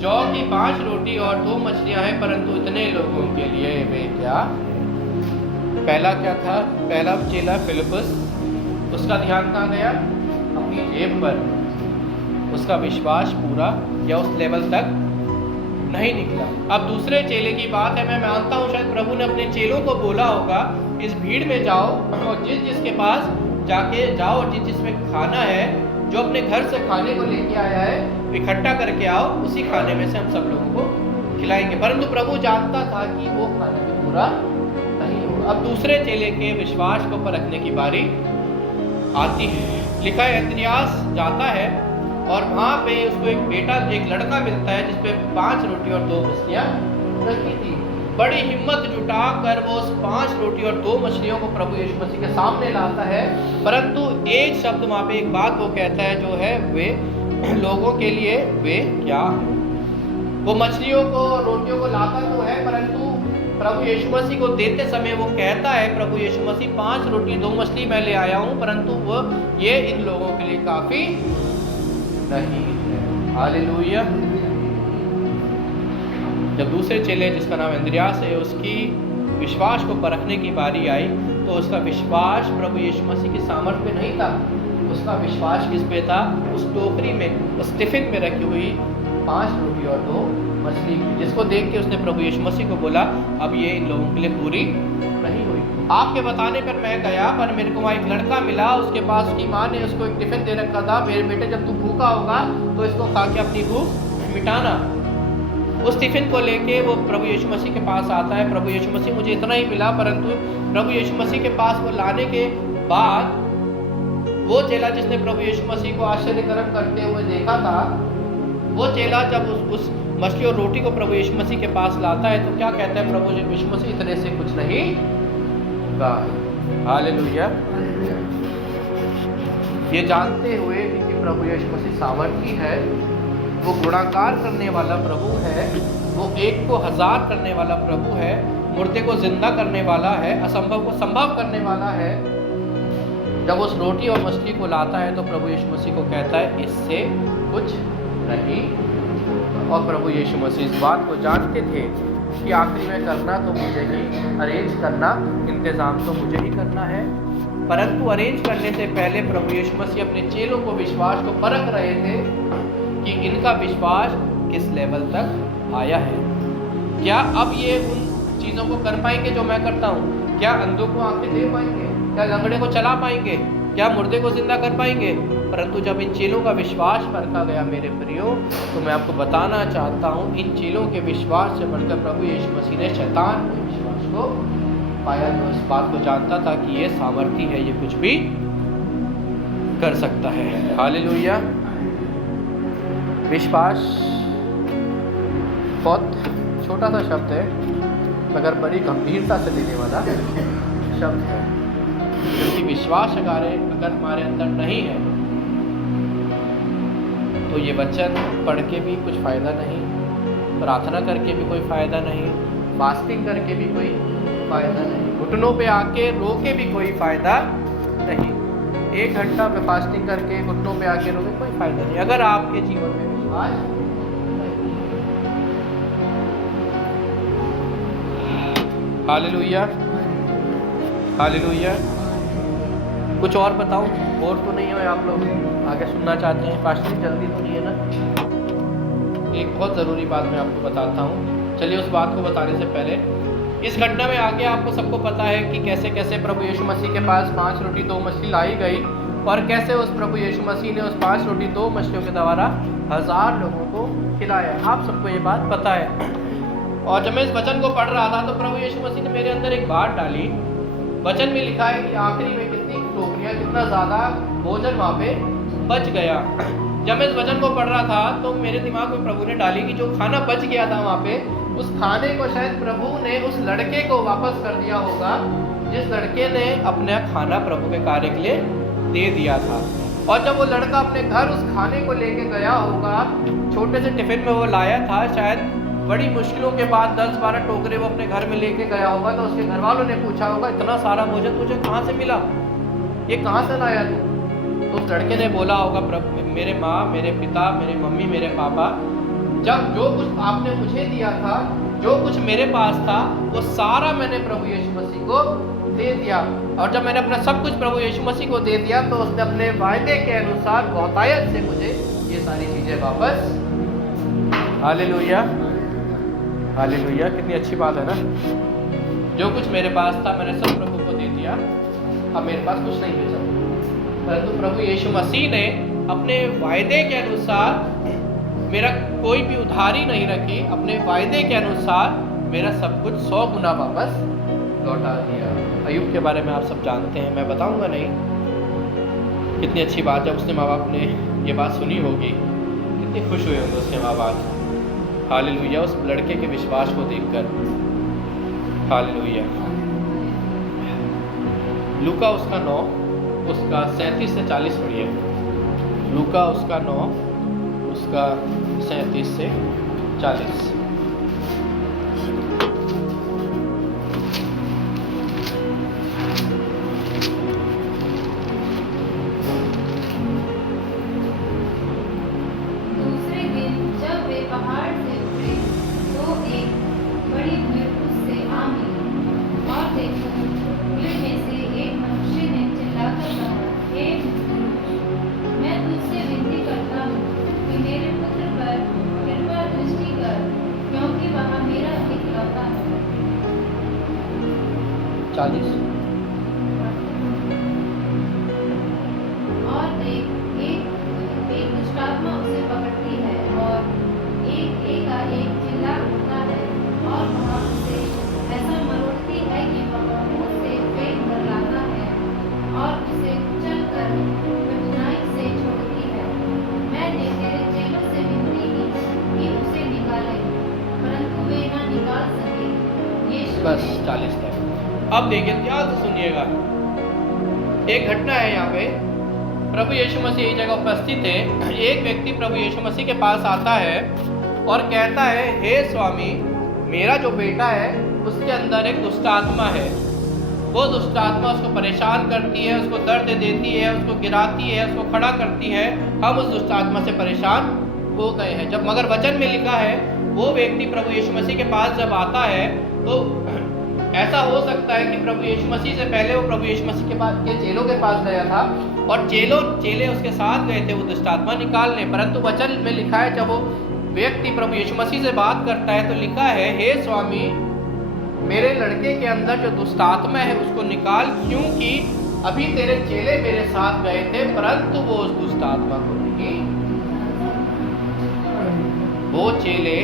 जौ की 5 रोटी और 2 मछलियाँ हैं, परंतु इतने लोगों के लिए वे क्या? पहला क्या था? पहला चेला फिलिप्पुस, उसका ध्यान कहाँ गया? अपनी जेब पर। उसका विश्वास पूरा या उस लेवल तक नहीं निकला। अब दूसरे चेले की बात है। मैं मानता हूँ शायद प्रभु ने अपने चेलों को बोला होगा, इस भीड़ में जाओ और जिसके पास जाके जाओ और जिसमें खाना है, जो अपने घर से खाने को लेके आया है, इकट्ठा करके आओ, उसी खाने में से हम सब लोगों को खिलाएंगे। परंतु प्रभु जानता था कि वो खाने में पूरा नहीं होगा। अब दूसरे चेले के विश्वास को परखने की बारी आती है। लिखा है अंद्रियास जाता है और वहाँ पे उसको एक लड़का मिलता है जिसपे 5 रोटी और 2 मछलियाँ रखी थी। बड़ी हिम्मत जुटा कर वो उस 5 रोटी और 2 मछलियों को प्रभु यीशु मसीह के सामने लाता है, परंतु एक शब्द वहाँ पे, एक बात वो कहता है जो है, वे लोगों के लिए वे क्या? वो मछलियों को रोटियों को लाता तो है, परंतु प्रभु यीशु मसीह को देते समय वो कहता है, प्रभु यीशु मसीह 5 रोटी 2 मछली मैं ले आया हूँ, परंतु वो ये इन लोगों के लिए काफी नहीं है। हालेलुया। जब दूसरे चेले जिसका नाम इंद्रियास है उसकी विश्वास को परखने की बारी आई, तो उसका विश्वास प्रभु यीशु मसीह की सामर्थ पे नहीं था, उसका विश्वास किस पे था? उस टोकरी में, उस टिफिन में रखी हुई 5 रोटी और 2 मछली, जिसको देख के उसने प्रभु यीशु मसीह को बोला, अब ये इन लोगों के लिए पूरी नहीं हुई। आपके बताने पर मैं गया, पर मेरे को वहाँ एक लड़का मिला, उसके पास उसकी माँ ने उसको एक टिफिन दे रखा था, मेरे बेटे जब तू भूखा होगा तो इसको खा के अपनी भूख मिटाना। उस टिफिन को लेके वो प्रभु यीशु मसीह के पास आता है। प्रभु यीशु मसीह मुझे इतना ही मिला, परंतु प्रभु यीशु मसीह के पास वो लाने के बाद वो चेला जिसने प्रभु यीशु मसीह को आश्चर्यकरण करते हुए देखा था, वो चेला जब उस मछली और रोटी को प्रभु यीशु मसीह के पास लाता है तो क्या कहता है प्रभु यीशु मसीह? इतने से कुछ नहीं होगा। हालेलुया। ये जानते हुए कि प्रभु यीशु मसीह सामर्थी है, वो गुणाकार करने वाला प्रभु है, वो 1 को 1000 करने वाला प्रभु है, मुर्दे को जिंदा करने वाला है, असंभव को संभव करने वाला है। जब उस रोटी और मछली को लाता है तो प्रभु यीशु मसीह को कहता है इससे कुछ नहीं। और प्रभु यीशु मसीह इस बात को जानते थे कि आखिरी में करना तो मुझे ही, अरेंज करना, इंतज़ाम तो मुझे ही करना है। परंतु अरेंज करने से पहले प्रभु यीशु मसीह अपने चेलों को विश्वास को परख रहे थे कि इनका विश्वास किस लेवल तक आया है। क्या अब ये उन चीज़ों को कर पाएंगे जो मैं करता हूँ? क्या अंधों को आंखें दे पाएंगे? क्या लंगड़े को चला पाएंगे? क्या मुर्दे को जिंदा कर पाएंगे? परंतु जब इन चेलों का विश्वास परखा गया मेरे प्रियो, तो मैं आपको बताना चाहता हूँ, इन चेलों के विश्वास से बढ़कर प्रभु यीशु मसीह ने शैतान के विश्वास को पाया, जो इस बात को जानता था कि ये सामर्थी है, ये कुछ भी कर सकता है। हालेलुया। विश्वास बहुत छोटा सा शब्द है, मगर बड़ी गंभीरता से लेने वाला शब्द है, क्योंकि विश्वास अगर हमारे अंदर नहीं है तो ये वचन पढ़ के भी कुछ फ़ायदा नहीं, प्रार्थना करके भी कोई फ़ायदा नहीं, फास्टिंग करके भी कोई फ़ायदा नहीं, घुटनों पे आके रो के भी कोई फ़ायदा नहीं। 1 घंटा में फास्टिंग करके घुटनों पे आके रोके कोई फ़ायदा नहीं, अगर आपके जीवन में विश्वास नहीं। Hallelujah, hallelujah. कुछ और बताऊं? और तो नहीं है, आप लोग आगे सुनना चाहते हैं? फास्टिंग जल्दी तो नहीं है ना? एक बहुत ज़रूरी बात मैं आपको बताता हूँ। चलिए उस बात को बताने से पहले, इस घटना में आगे आपको सबको पता है कि कैसे कैसे प्रभु यीशु मसीह के पास 5 रोटी 2 मछली लाई गई, और कैसे उस प्रभु यीशु मसीह ने उस 5 रोटी 2 मछलियों के द्वारा 1000 लोगों को खिलाया। आप सबको ये बात पता है। और जब मैं इस वचन को पढ़ रहा था तो प्रभु यीशु मसीह ने मेरे अंदर एक बात डाली। वचन में लिखा है कि आखिरी में कितनी टोकरियाँ, कितना ज़्यादा भोजन वहाँ पे बच गया। जब मैं इस वचन को पढ़ रहा था तो मेरे दिमाग में प्रभु ने डाली कि जो खाना बच गया था वहाँ पे, उस खाने को शायद प्रभु ने उस लड़के को वापस कर दिया होगा, जिस लड़के ने अपना खाना प्रभु के कार्य के लिए दे दिया था। और जब वो लड़का अपने घर उस खाने को लेके गया होगा, छोटे से टिफिन में वो लाया था, शायद बड़ी मुश्किलों के बाद 10-12 टोकरे वो अपने घर में लेके गया होगा, तो उसके घर वालों ने पूछा होगा इतना सारा भोजन तुझे कहाँ से मिला, ये कहाँ से लाया तू? तो उस लड़के ने बोला होगा, प्रभु मेरे माँ, मेरे पिता, मेरे मम्मी, मेरे पापा, जब जो कुछ आपने मुझे दिया था, जो कुछ मेरे पास था, वो सारा मैंने प्रभु यीशु मसीह को दे दिया। और जब मैंने अपना सब कुछ प्रभु यीशु मसीह को दे दिया तो उसने अपने वायदे के अनुसार बहुतायत से मुझे ये सारी चीज़ें वापस। Hallelujah, hallelujah. कितनी अच्छी बात है ना? जो कुछ मेरे पास था मैंने सब प्रभु को दे दिया, अब मेरे पास कुछ नहीं बचा। परंतु प्रभु यीशु मसीह ने अपने वायदे के अनुसार मेरा कोई भी उधारी नहीं रखी, अपने वायदे के अनुसार मेरा सब कुछ 100 गुना वापस लौटा दिया। अय्यूब के बारे में आप सब जानते हैं, मैं बताऊंगा नहीं। कितनी अच्छी बात, जब उसने माँ बाप ने ये बात सुनी होगी, कितनी खुश हुए होंगे उसके माँ बाप। हालेलुया, उस लड़के के विश्वास को देखकर। हालेलुया। लूका उसका 9, उसका 37 से 40 पढ़िए। लूका उसका 9, उसका 37 से 40। दूसरे दिन जब वे पहाड़ से उतरे तो एक बड़ी भीड़ उससे आ मिली और देखो भीड़ में से एक मनुष्य ने चिल्लाकर कहा, हे गुरु, मैं तुझसे विनती करता हूँ कि मेरे पुत्र पर कृपा दृष्टि कर, क्योंकि वह मेरा इकलौता है। 40। और देख एक दुष्टात्मा उसे पकड़ती है और एकाएक चिल्ला उठता है और वह उसे ऐसा मरोड़ती है कि वह मुंह से पेट भर लाता है और उसे कुचल कर कठिनाई से छोड़ती है। मैंने तेरे चेलों से विनती की कि उसे निकाले, परंतु वे न निकाल सके। यीशु बस ने 40 तक। अब देखिए, ध्यान से सुनिएगा। एक घटना है यहाँ पे। प्रभु यीशु मसीह एक जगह उपस्थित है। एक व्यक्ति प्रभु यीशु मसीह के पास आता है और कहता है, हे स्वामी, मेरा जो बेटा है उसके अंदर एक दुष्ट आत्मा है। वो दुष्ट आत्मा उसको परेशान करती है, उसको दर्द देती है, उसको गिराती है, उसको खड़ा करती है। हम उस दुष्ट आत्मा से परेशान हो गए हैं। जब मगर वचन में लिखा है, वो व्यक्ति प्रभु यीशु मसीह के पास जब आता है तो ऐसा हो सकता है कि प्रभु यीशु मसीह से पहले वो प्रभु यीशु मसीह के चेलों के पास गया था और चेले उसके साथ गए थे वो दुष्ट आत्मा निकालने। परंतु वचन में लिखा है, जब वो व्यक्ति प्रभु यीशु मसीह से बात करता है तो लिखा है, हे स्वामी, मेरे लड़के के अंदर जो दुष्ट आत्मा है उसको निकाल, क्योंकि अभी तेरे चेले मेरे साथ गए थे परंतु वो उस दुष्ट आत्मा को नहीं। वो चेले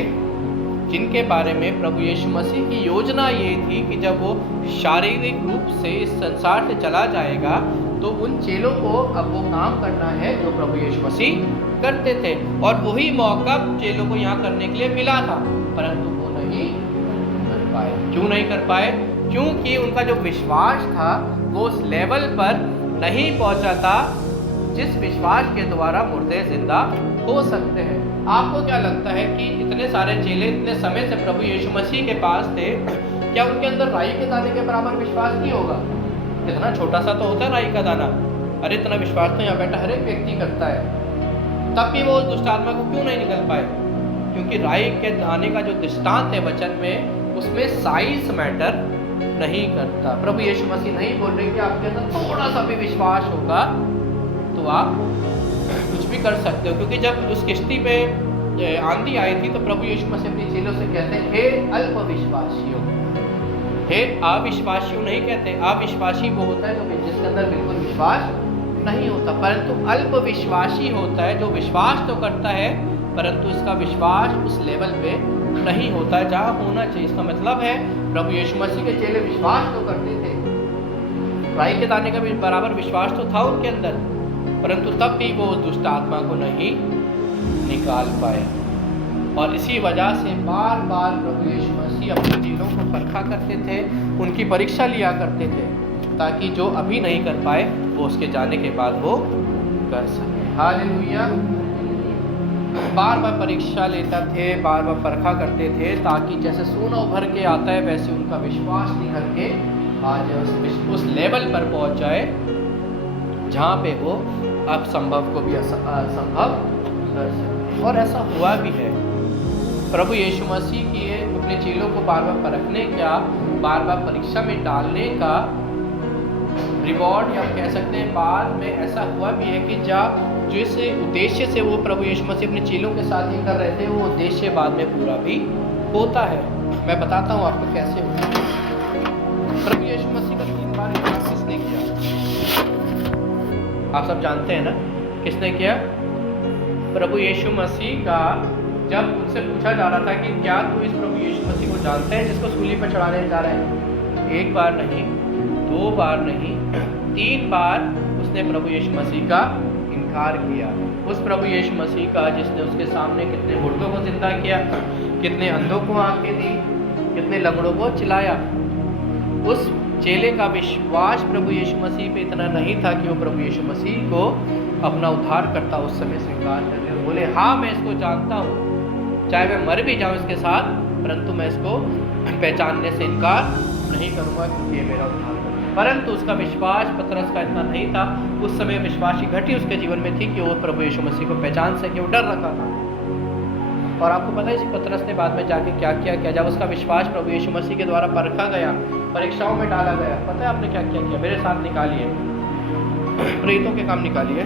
जिनके बारे में प्रभु यीशु मसीह की योजना ये थी कि जब वो शारीरिक रूप से इस संसार से चला जाएगा तो उन चेलों को अब वो काम करना है जो प्रभु यीशु मसीह करते थे। और वही मौका चेलों को यहाँ करने के लिए मिला था, परंतु वो नहीं कर पाए। क्यों नहीं कर पाए? क्योंकि उनका जो विश्वास था वो उस लेवल पर नहीं पहुंचा था जिस विश्वास के द्वारा मुर्दे जिंदा हो सकते हैं। आपको क्या लगता है कि इतने सारे चेले इतने समय से प्रभु यीशु मसीह के पास थे, क्या उनके अंदर राई के दाने के बराबर विश्वास नहीं होगा? इतना छोटा सा तो होता है राई का दाना, अरे इतना विश्वास तो यहाँ बैठा हर एक व्यक्ति करता है। तब भी वो दुष्ट आत्मा को क्यों नहीं निकल पाए? क्योंकि राई के दाने का जो दृष्टांत है वचन में, उसमें साइज मैटर नहीं करता। प्रभु यीशु मसीह नहीं बोल रहे कि आपके अंदर थोड़ा सा भी विश्वास होगा तो आप कुछ भी कर सकते हो। क्योंकि जब उस किश्ती पे आंधी आई थी तो प्रभु यीशु मसीह अपने चेलों से कहते हैं, हे अल्प विश्वासियों। हे अविश्वासियों नहीं कहते। अविश्वासी वो होता है जो जिसके अंदर बिल्कुल विश्वास नहीं होता, परंतु अल्प विश्वासी होता है जो विश्वास तो करता है परंतु इसका विश्वास उस लेवल पे नहीं होता है जहाँ होना चाहिए। इसका मतलब है प्रभु यीशु मसीह के चेले विश्वास तो करते थे, राई के दाने का भी बराबर विश्वास तो था उनके अंदर, परंतु तब भी वो उस दुष्ट आत्मा को नहीं निकाल पाए। और इसी वजह से बार बार प्रभु यीशु मसीह अपने चेलों को परखा करते थे, उनकी परीक्षा लिया करते थे, ताकि जो अभी नहीं कर पाए वो उसके जाने के बाद वो कर सके। हालेलुया। बार बार परीक्षा लेता थे, बार बार परखा करते थे, ताकि जैसे सोना उभर के आता है वैसे उनका विश्वास निखर के आज उस लेवल पर पहुंच जाए जहाँ पे वो असंभव को भी असंभव कर सके। और ऐसा हुआ भी है। प्रभु यीशु मसीह के अपने चेलों को बार बार परखने का, बार बार परीक्षा में डालने का रिवॉर्ड या कह सकते हैं बाद में ऐसा हुआ भी है कि जिस उद्देश्य से वो प्रभु यीशु मसीह अपने चेलों के साथ ही कर रहे थे वो उद्देश्य बाद में पूरा भी होता है। मैं बताता हूँ आपको कैसे होता है। प्रभु यीशु मसीह का 3 बार इलाज किसने किया? आप सब जानते हैं ना किसने किया? प्रभु यीशु मसीह का जब उनसे पूछा जा रहा था कि क्या तू इस प्रभु यीशु मसीह को जानते हैं जिसको सूली पर चढ़ाने जा रहे हैं? 1 बार नहीं, 2 बार नहीं, 3 बार उसने प्रभु यीशु मसीह का इनकार किया। उस प्रभु यीशु मसीह का जिसने उसके सामने कितने मुर्दों को जिंदा किया, कितने अंधों को आंखें दी, कितने लंगड़ों को चिल्लाया। उस चेले का विश्वास प्रभु यीशु मसीह पे इतना नहीं था कि वो प्रभु यीशु मसीह को अपना उद्धार करता उस समय स्वीकार कर ले, बोले हाँ मैं इसको जानता हूँ, चाहे मैं मर भी जाऊं इसके साथ, परंतु मैं इसको पहचानने से इनकार नहीं करूंगा क्योंकि ये मेरा उद्धार है। परंतु उसका विश्वास पतरस का इतना नहीं था। उस समय विश्वास की घटी उसके जीवन में थी कि वो प्रभु यीशु मसीह को पहचान सके, वो डर रखा था। और आपको पता है इसी पतरस ने बाद में जाके क्या किया? जब उसका विश्वास प्रभु यीशु मसीह के द्वारा परखा गया, परीक्षाओं में डाला गया, पता है आपने क्या किया? मेरे साथ निकालिए, प्रेरितों के काम निकालिए।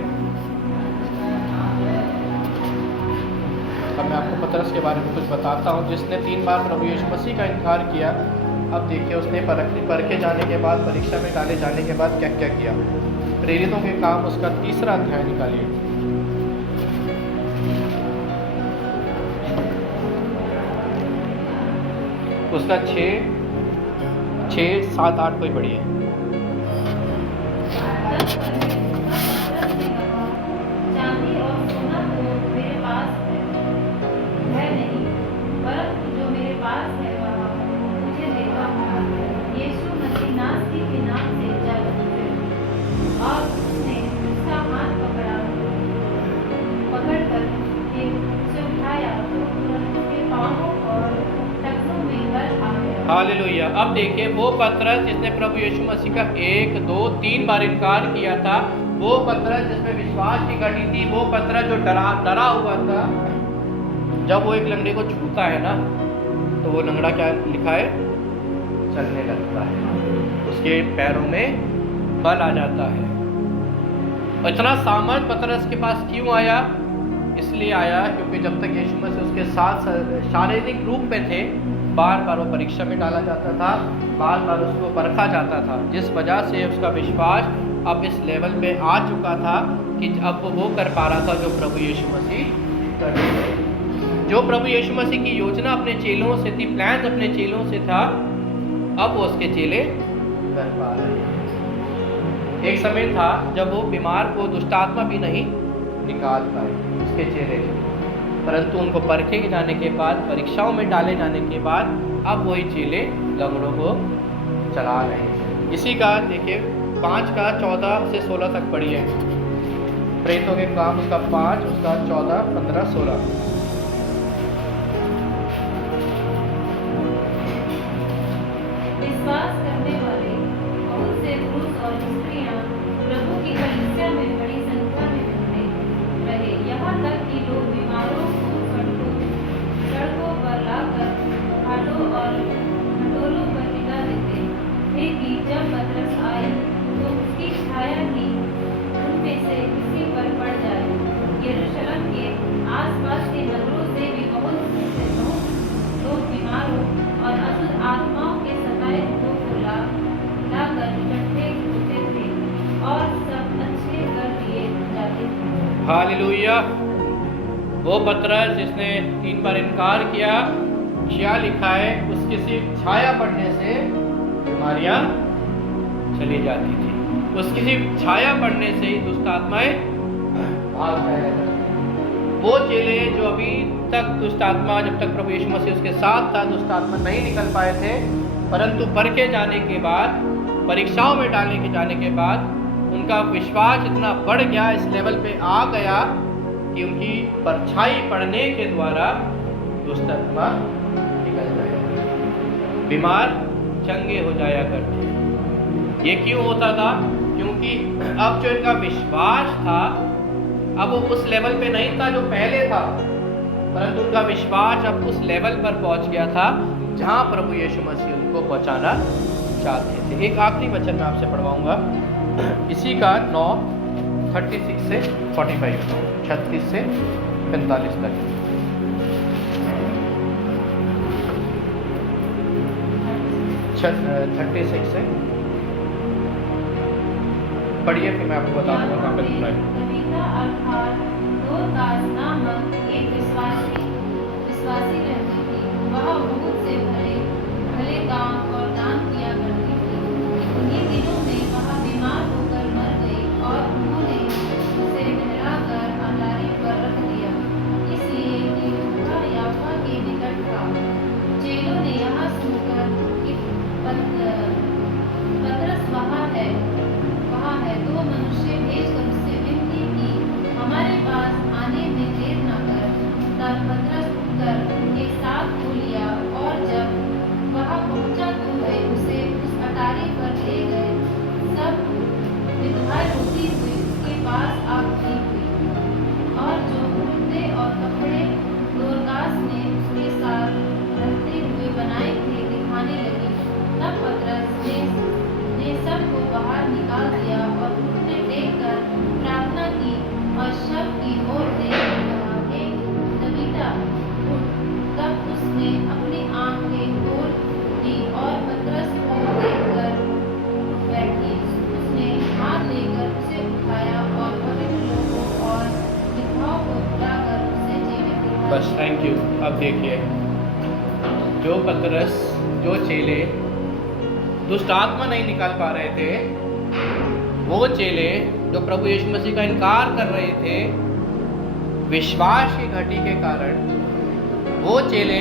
अब मैं आपको पतरस के बारे में कुछ बताता हूँ, जिसने 3 बार प्रभु यीशु मसीह का इनकार किया। अब देखिए उसने परखे जाने के बाद, परीक्षा में डाले जाने के बाद क्या क्या किया। प्रेरितों के काम उसका 3रा अध्याय निकालिए। उसका 6, 7, 8 कोई पढ़िए। चांदी और सोना तो मेरे पास है नहीं, परंतु जो मेरे पास है वह मुझे देता हूँ। यीशु मसीह नासरी के नाम से चल उठे और उसने उसका हाथ पकड़कर उसे उठाया तो तुरंत उसके पाँवों और टखनों में बल आ गया। हालेलुया। अब देखिए वो पतरस जिसने प्रभु यीशु मसीह का 1, 2, 3 बार इनकार किया था, वो पतरस जिसमें विश्वास की घटी थी, वो पतरस जो डरा हुआ था, जब वो एक लंगड़े को छूता है ना, तो वो लंगड़ा क्या लिखा है? चलने लगता है, उसके पैरों में बल आ जाता है। इतना सामर्थ पतरस के पास क्यों आया? इसलिए आया क्योंकि जब तक यीशु मसीह उसके साथ शारीरिक रूप में थे, बार बार वो परीक्षा में डाला जाता था, बार बार उसको परखा जाता था, जिस वजह से उसका विश्वास अब इस लेवल पे आ चुका था कि अब वो कर पा रहा था जो प्रभु यीशु मसीह कर रहे थे। जो प्रभु यीशु मसीह की योजना अपने चेलों से थी, प्लान अपने चेलों से था, अब वो उसके चेले कर पा रहे हैं। एक समय था जब वो बीमार को दुष्ट आत्मा भी नहीं निकाल पाए, उसके चेले, परंतु उनको परखे जाने के बाद, परीक्षाओं में डाले जाने के बाद, अब वही चेले लंगड़ों को चला रहे हैं। इसी का देखिए 5 का 14 से 16 तक पढ़िए। प्रेरितों के काम उसका 5, उसका 14, 15, 16। विश्वास करने वाले बहुत से पुरुष और स्त्रियां प्रभु की कलीसिया में बड़ी संख्या में मिलते रहे, यहाँ तक कि लोग बीमारों को सड़कों पर लाकर घाटों और खटोलों पर लिटा देते थे कि जब पतरस आए तो उसकी छाया ही उनमें से किसी पर पड़ जाए। यरूशलेम के आसपास के नगरों से भी बहुत से लोग बीमारों और अशुद्ध आत्माओं के सताए हुओं को लाकर इकट्ठे होते थे और सब अच्छे कर दिए जाते थे। हालेलुया। वो पतरस जिसने 3 बार इनकार किया, क्या लिखा है? उसकी सिर्फ छाया पड़ने से बीमारियां चली जाती थी, उसकी सिर्फ छाया पड़ने से ही दुष्ट आत्माएं भाग जाया करती। वो चेले जो अभी तक दुष्ट आत्मा, जब तक प्रभु यीशु मसीह उसके साथ था, दुष्ट आत्मा नहीं निकल पाए थे, परंतु परखे जाने के बाद, परीक्षाओं में जाने के बाद उनका विश्वास इतना बढ़ गया, इस लेवल पे आ गया कि उनकी परछाई पड़ने के द्वारा दुष्ट आत्मा निकल जाए, बीमार चंगे हो जाया करते। ये क्यों होता था? क्योंकि अब जो इनका विश्वास था, अब वो उस लेवल पे नहीं था जो पहले था, परंतु उनका विश्वास अब उस लेवल पर पहुंच गया था जहां प्रभु यीशु मसीह उनको पहुंचाना चाहते थे। एक आखिरी वचन मैं आपसे पढ़वाऊंगा, इसी का 9:36 से 45, 36 से 45 तक। अच्छा 36 से पढ़िए, फिर मैं आपको बता दूंगा कहाँ पे लिखा है। कविता अर्थात दोरकास नामक एक विश्वासी रहती थी। वह बहुत से भले काम और दान किया करती थी। उन्हीं दिनों में वह बीमार होकर मर गई और उन्होंने उसे नहलाकर अंडारी पर रख दिया, इसलिए कि वह याफा के निकट था। चेलों ने यह सुनकर कि पतरस वहाँ है, तो मनुष्य भेजकर उससे विनती की, हमारे पास आने में देर न कर। तब पतरस उठकर थैंक यू। अब देखिए, जो पतरस, जो चेले दुष्ट आत्मा नहीं निकाल पा रहे थे, वो चेले जो प्रभु यीशु मसीह का इनकार कर रहे थे विश्वास की घटी के कारण, वो चेले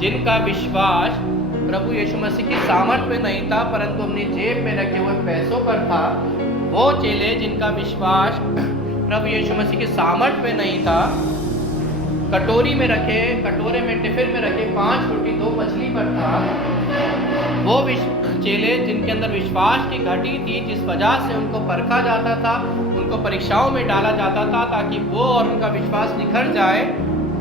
जिनका विश्वास प्रभु यीशु मसीह की सामर्थ में नहीं था परंतु अपनी जेब में रखे हुए पैसों पर था, वो चेले जिनका विश्वास प्रभु यीशु मसीह की सामर्थ में नहीं था, कटोरे में टिफिन में रखे 5 रोटी 2 मछली पर था, वो चेले जिनके अंदर विश्वास की घटी थी, जिस वजह से उनको परखा जाता था, उनको परीक्षाओं में डाला जाता था ताकि वो और उनका विश्वास निखर जाए,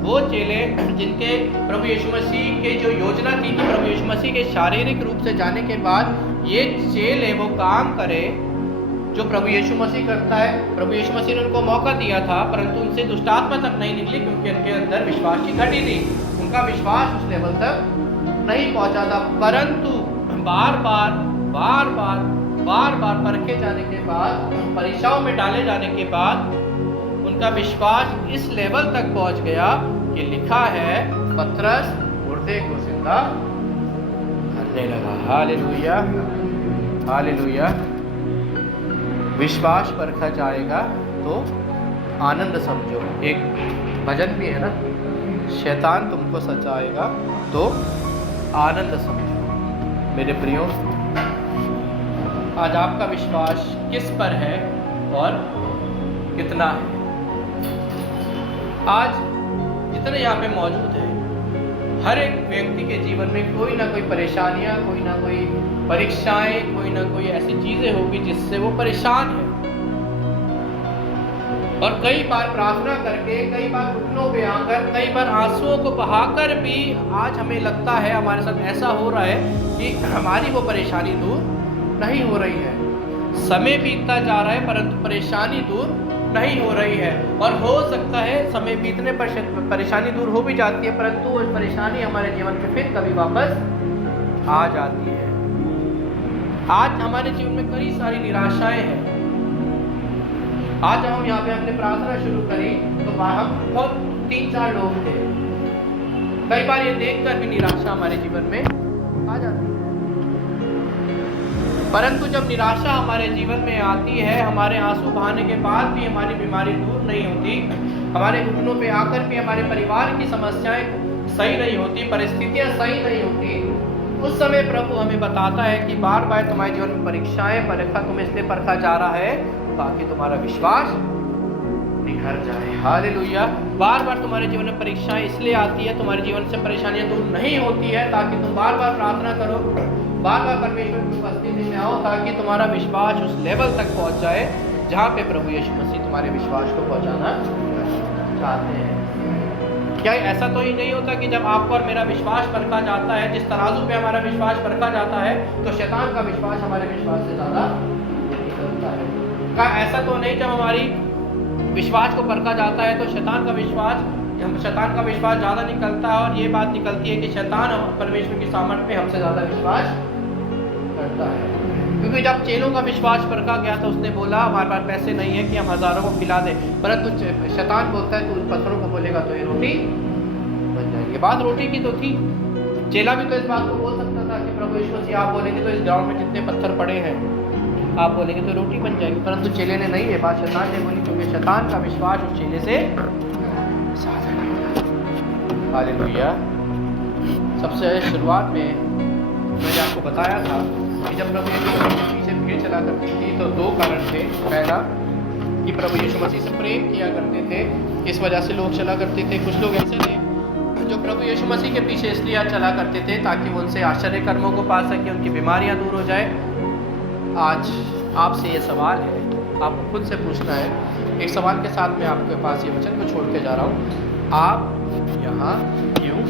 वो चेले जिनके प्रभु यीशु मसीह के जो योजना थी कि प्रभु यीशु मसीह के शारीरिक रूप से जाने के बाद ये चेले वो काम करे जो प्रभु यीशु मसीह करता है। प्रभु यीशु मसीह ने उनको मौका दिया था परंतु उनसे दुष्टात्मा तक नहीं निकली क्योंकि उनके अंदर विश्वास की घटी थी, उनका विश्वास उस लेवल तक नहीं पहुंचा था। परंतु बार बार परखे जाने के बाद, परीक्षाओं में डाले जाने के बाद उनका विश्वास इस लेवल तक पहुंच गया कि लिखा है पतरस मुर्दे को जिंदा करने लगा। Hallelujah, hallelujah. विश्वास परखा जाएगा तो आनंद समझो। एक भजन भी है ना, शैतान तुमको सचाएगा तो आनंद समझो। मेरे प्रियो, आज आपका विश्वास किस पर है और कितना है? आज जितने यहाँ पे मौजूद हैं, हर एक व्यक्ति के जीवन में कोई ना कोई परेशानियाँ, कोई ना कोई परीक्षाएं, कोई ना कोई ऐसी चीजें होगी जिससे वो परेशान है। और कई बार प्रार्थना करके, कई बार घुटनों पे आकर, कई बार आंसुओं को बहाकर भी आज हमें लगता है, हमारे साथ ऐसा हो रहा है कि हमारी वो परेशानी दूर नहीं हो रही है। समय बीतता जा रहा है परंतु परेशानी दूर नहीं हो रही है। और हो सकता है समय बीतने पर परेशानी दूर हो भी जाती है परंतु वो परेशानी हमारे जीवन में फिर कभी वापस आ जाती है। आज हमारे जीवन में कई सारी निराशाएं हैं। आज जब हम यहाँ पे हमने प्रार्थना शुरू करी तो हम बहुत 3-4 लोग थे। कई बार ये देखकर भी निराशा हमारे जीवन में आ जाती है, परंतु जब निराशा हमारे जीवन में आती है, हमारे आंसू बहाने के बाद भी हमारी बीमारी दूर नहीं होती, हमारे घुटनों पे आकर भी हमारे परिवार की समस्याएं सही नहीं होती, परिस्थितियां सही नहीं होती, उस समय प्रभु हमें बताता है कि बार बार तुम्हारे जीवन में परीक्षाएं, परीक्षा तुम्हें इसलिए परखा जा रहा है ताकि तुम्हारा विश्वास निखर जाए। हालेलुया। बार बार तुम्हारे जीवन में परीक्षाएं इसलिए आती है, तुम्हारे जीवन से परेशानियां दूर नहीं होती है ताकि तुम बार बार प्रार्थना करो, बार बार परमेश्वर की उपस्थिति में आओ ताकि तुम्हारा विश्वास उस लेवल तक पहुंच जाए जहां पे प्रभु यीशु मसीह तुम्हारे विश्वास को पहुंचाना चाहते हैं। क्या ऐसा तो ही नहीं होता कि जब आपका और मेरा विश्वास परखा जाता है, जिस तराजू पे हमारा विश्वास परखा जाता है तो शैतान का विश्वास हमारे विश्वास से ज़्यादा निकलता है? क्या ऐसा तो नहीं जब हमारी विश्वास को परखा जाता है तो शैतान का विश्वास ज़्यादा निकलता है? और ये बात निकलती है कि शैतान परमेश्वर की सामर्थ पे हमसे ज़्यादा विश्वास करता है। क्योंकि जब चेलों का विश्वास परखा गया था, उसने बोला हमारे पास पैसे नहीं है कि हम हज़ारों को खिला दें, परंतु शैतान बोलता है तू उन पत्थरों को बोलेगा तो ये रोटी बन जाएगी। बात रोटी की तो थी। चेला भी तो इस बात को बोल सकता था कि प्रभु यीशु मसीह आप बोलेंगे तो इस ग्राउंड में जितने पत्थर पड़े हैं आप बोलेंगे तो रोटी बन जाएगी, परंतु चेले ने नहीं, ये बात शैतान ने बोली क्योंकि शैतान का विश्वास उस चेले से ज़्यादा नहीं। हालेलुया। सबसे शुरुआत में मैंने आपको बताया था कि जब प्रभु यीशु मसीह के पीछे भीड़ चला करती थी तो 2 कारण थे। पहला कि प्रभु यीशु मसीह से प्रेम किया करते थे, इस वजह से लोग चला करते थे। कुछ लोग ऐसे थे जो प्रभु यीशु मसीह के पीछे इसलिए चला करते थे ताकि वो उनसे आश्चर्य कर्मों को पा सके, उनकी बीमारियां दूर हो जाए। आज आपसे ये सवाल है, आपको खुद से पूछना है। एक सवाल के साथ मैं आपके पास ये वचन को छोड़ के जा रहा हूँ, आप यहाँ क्यों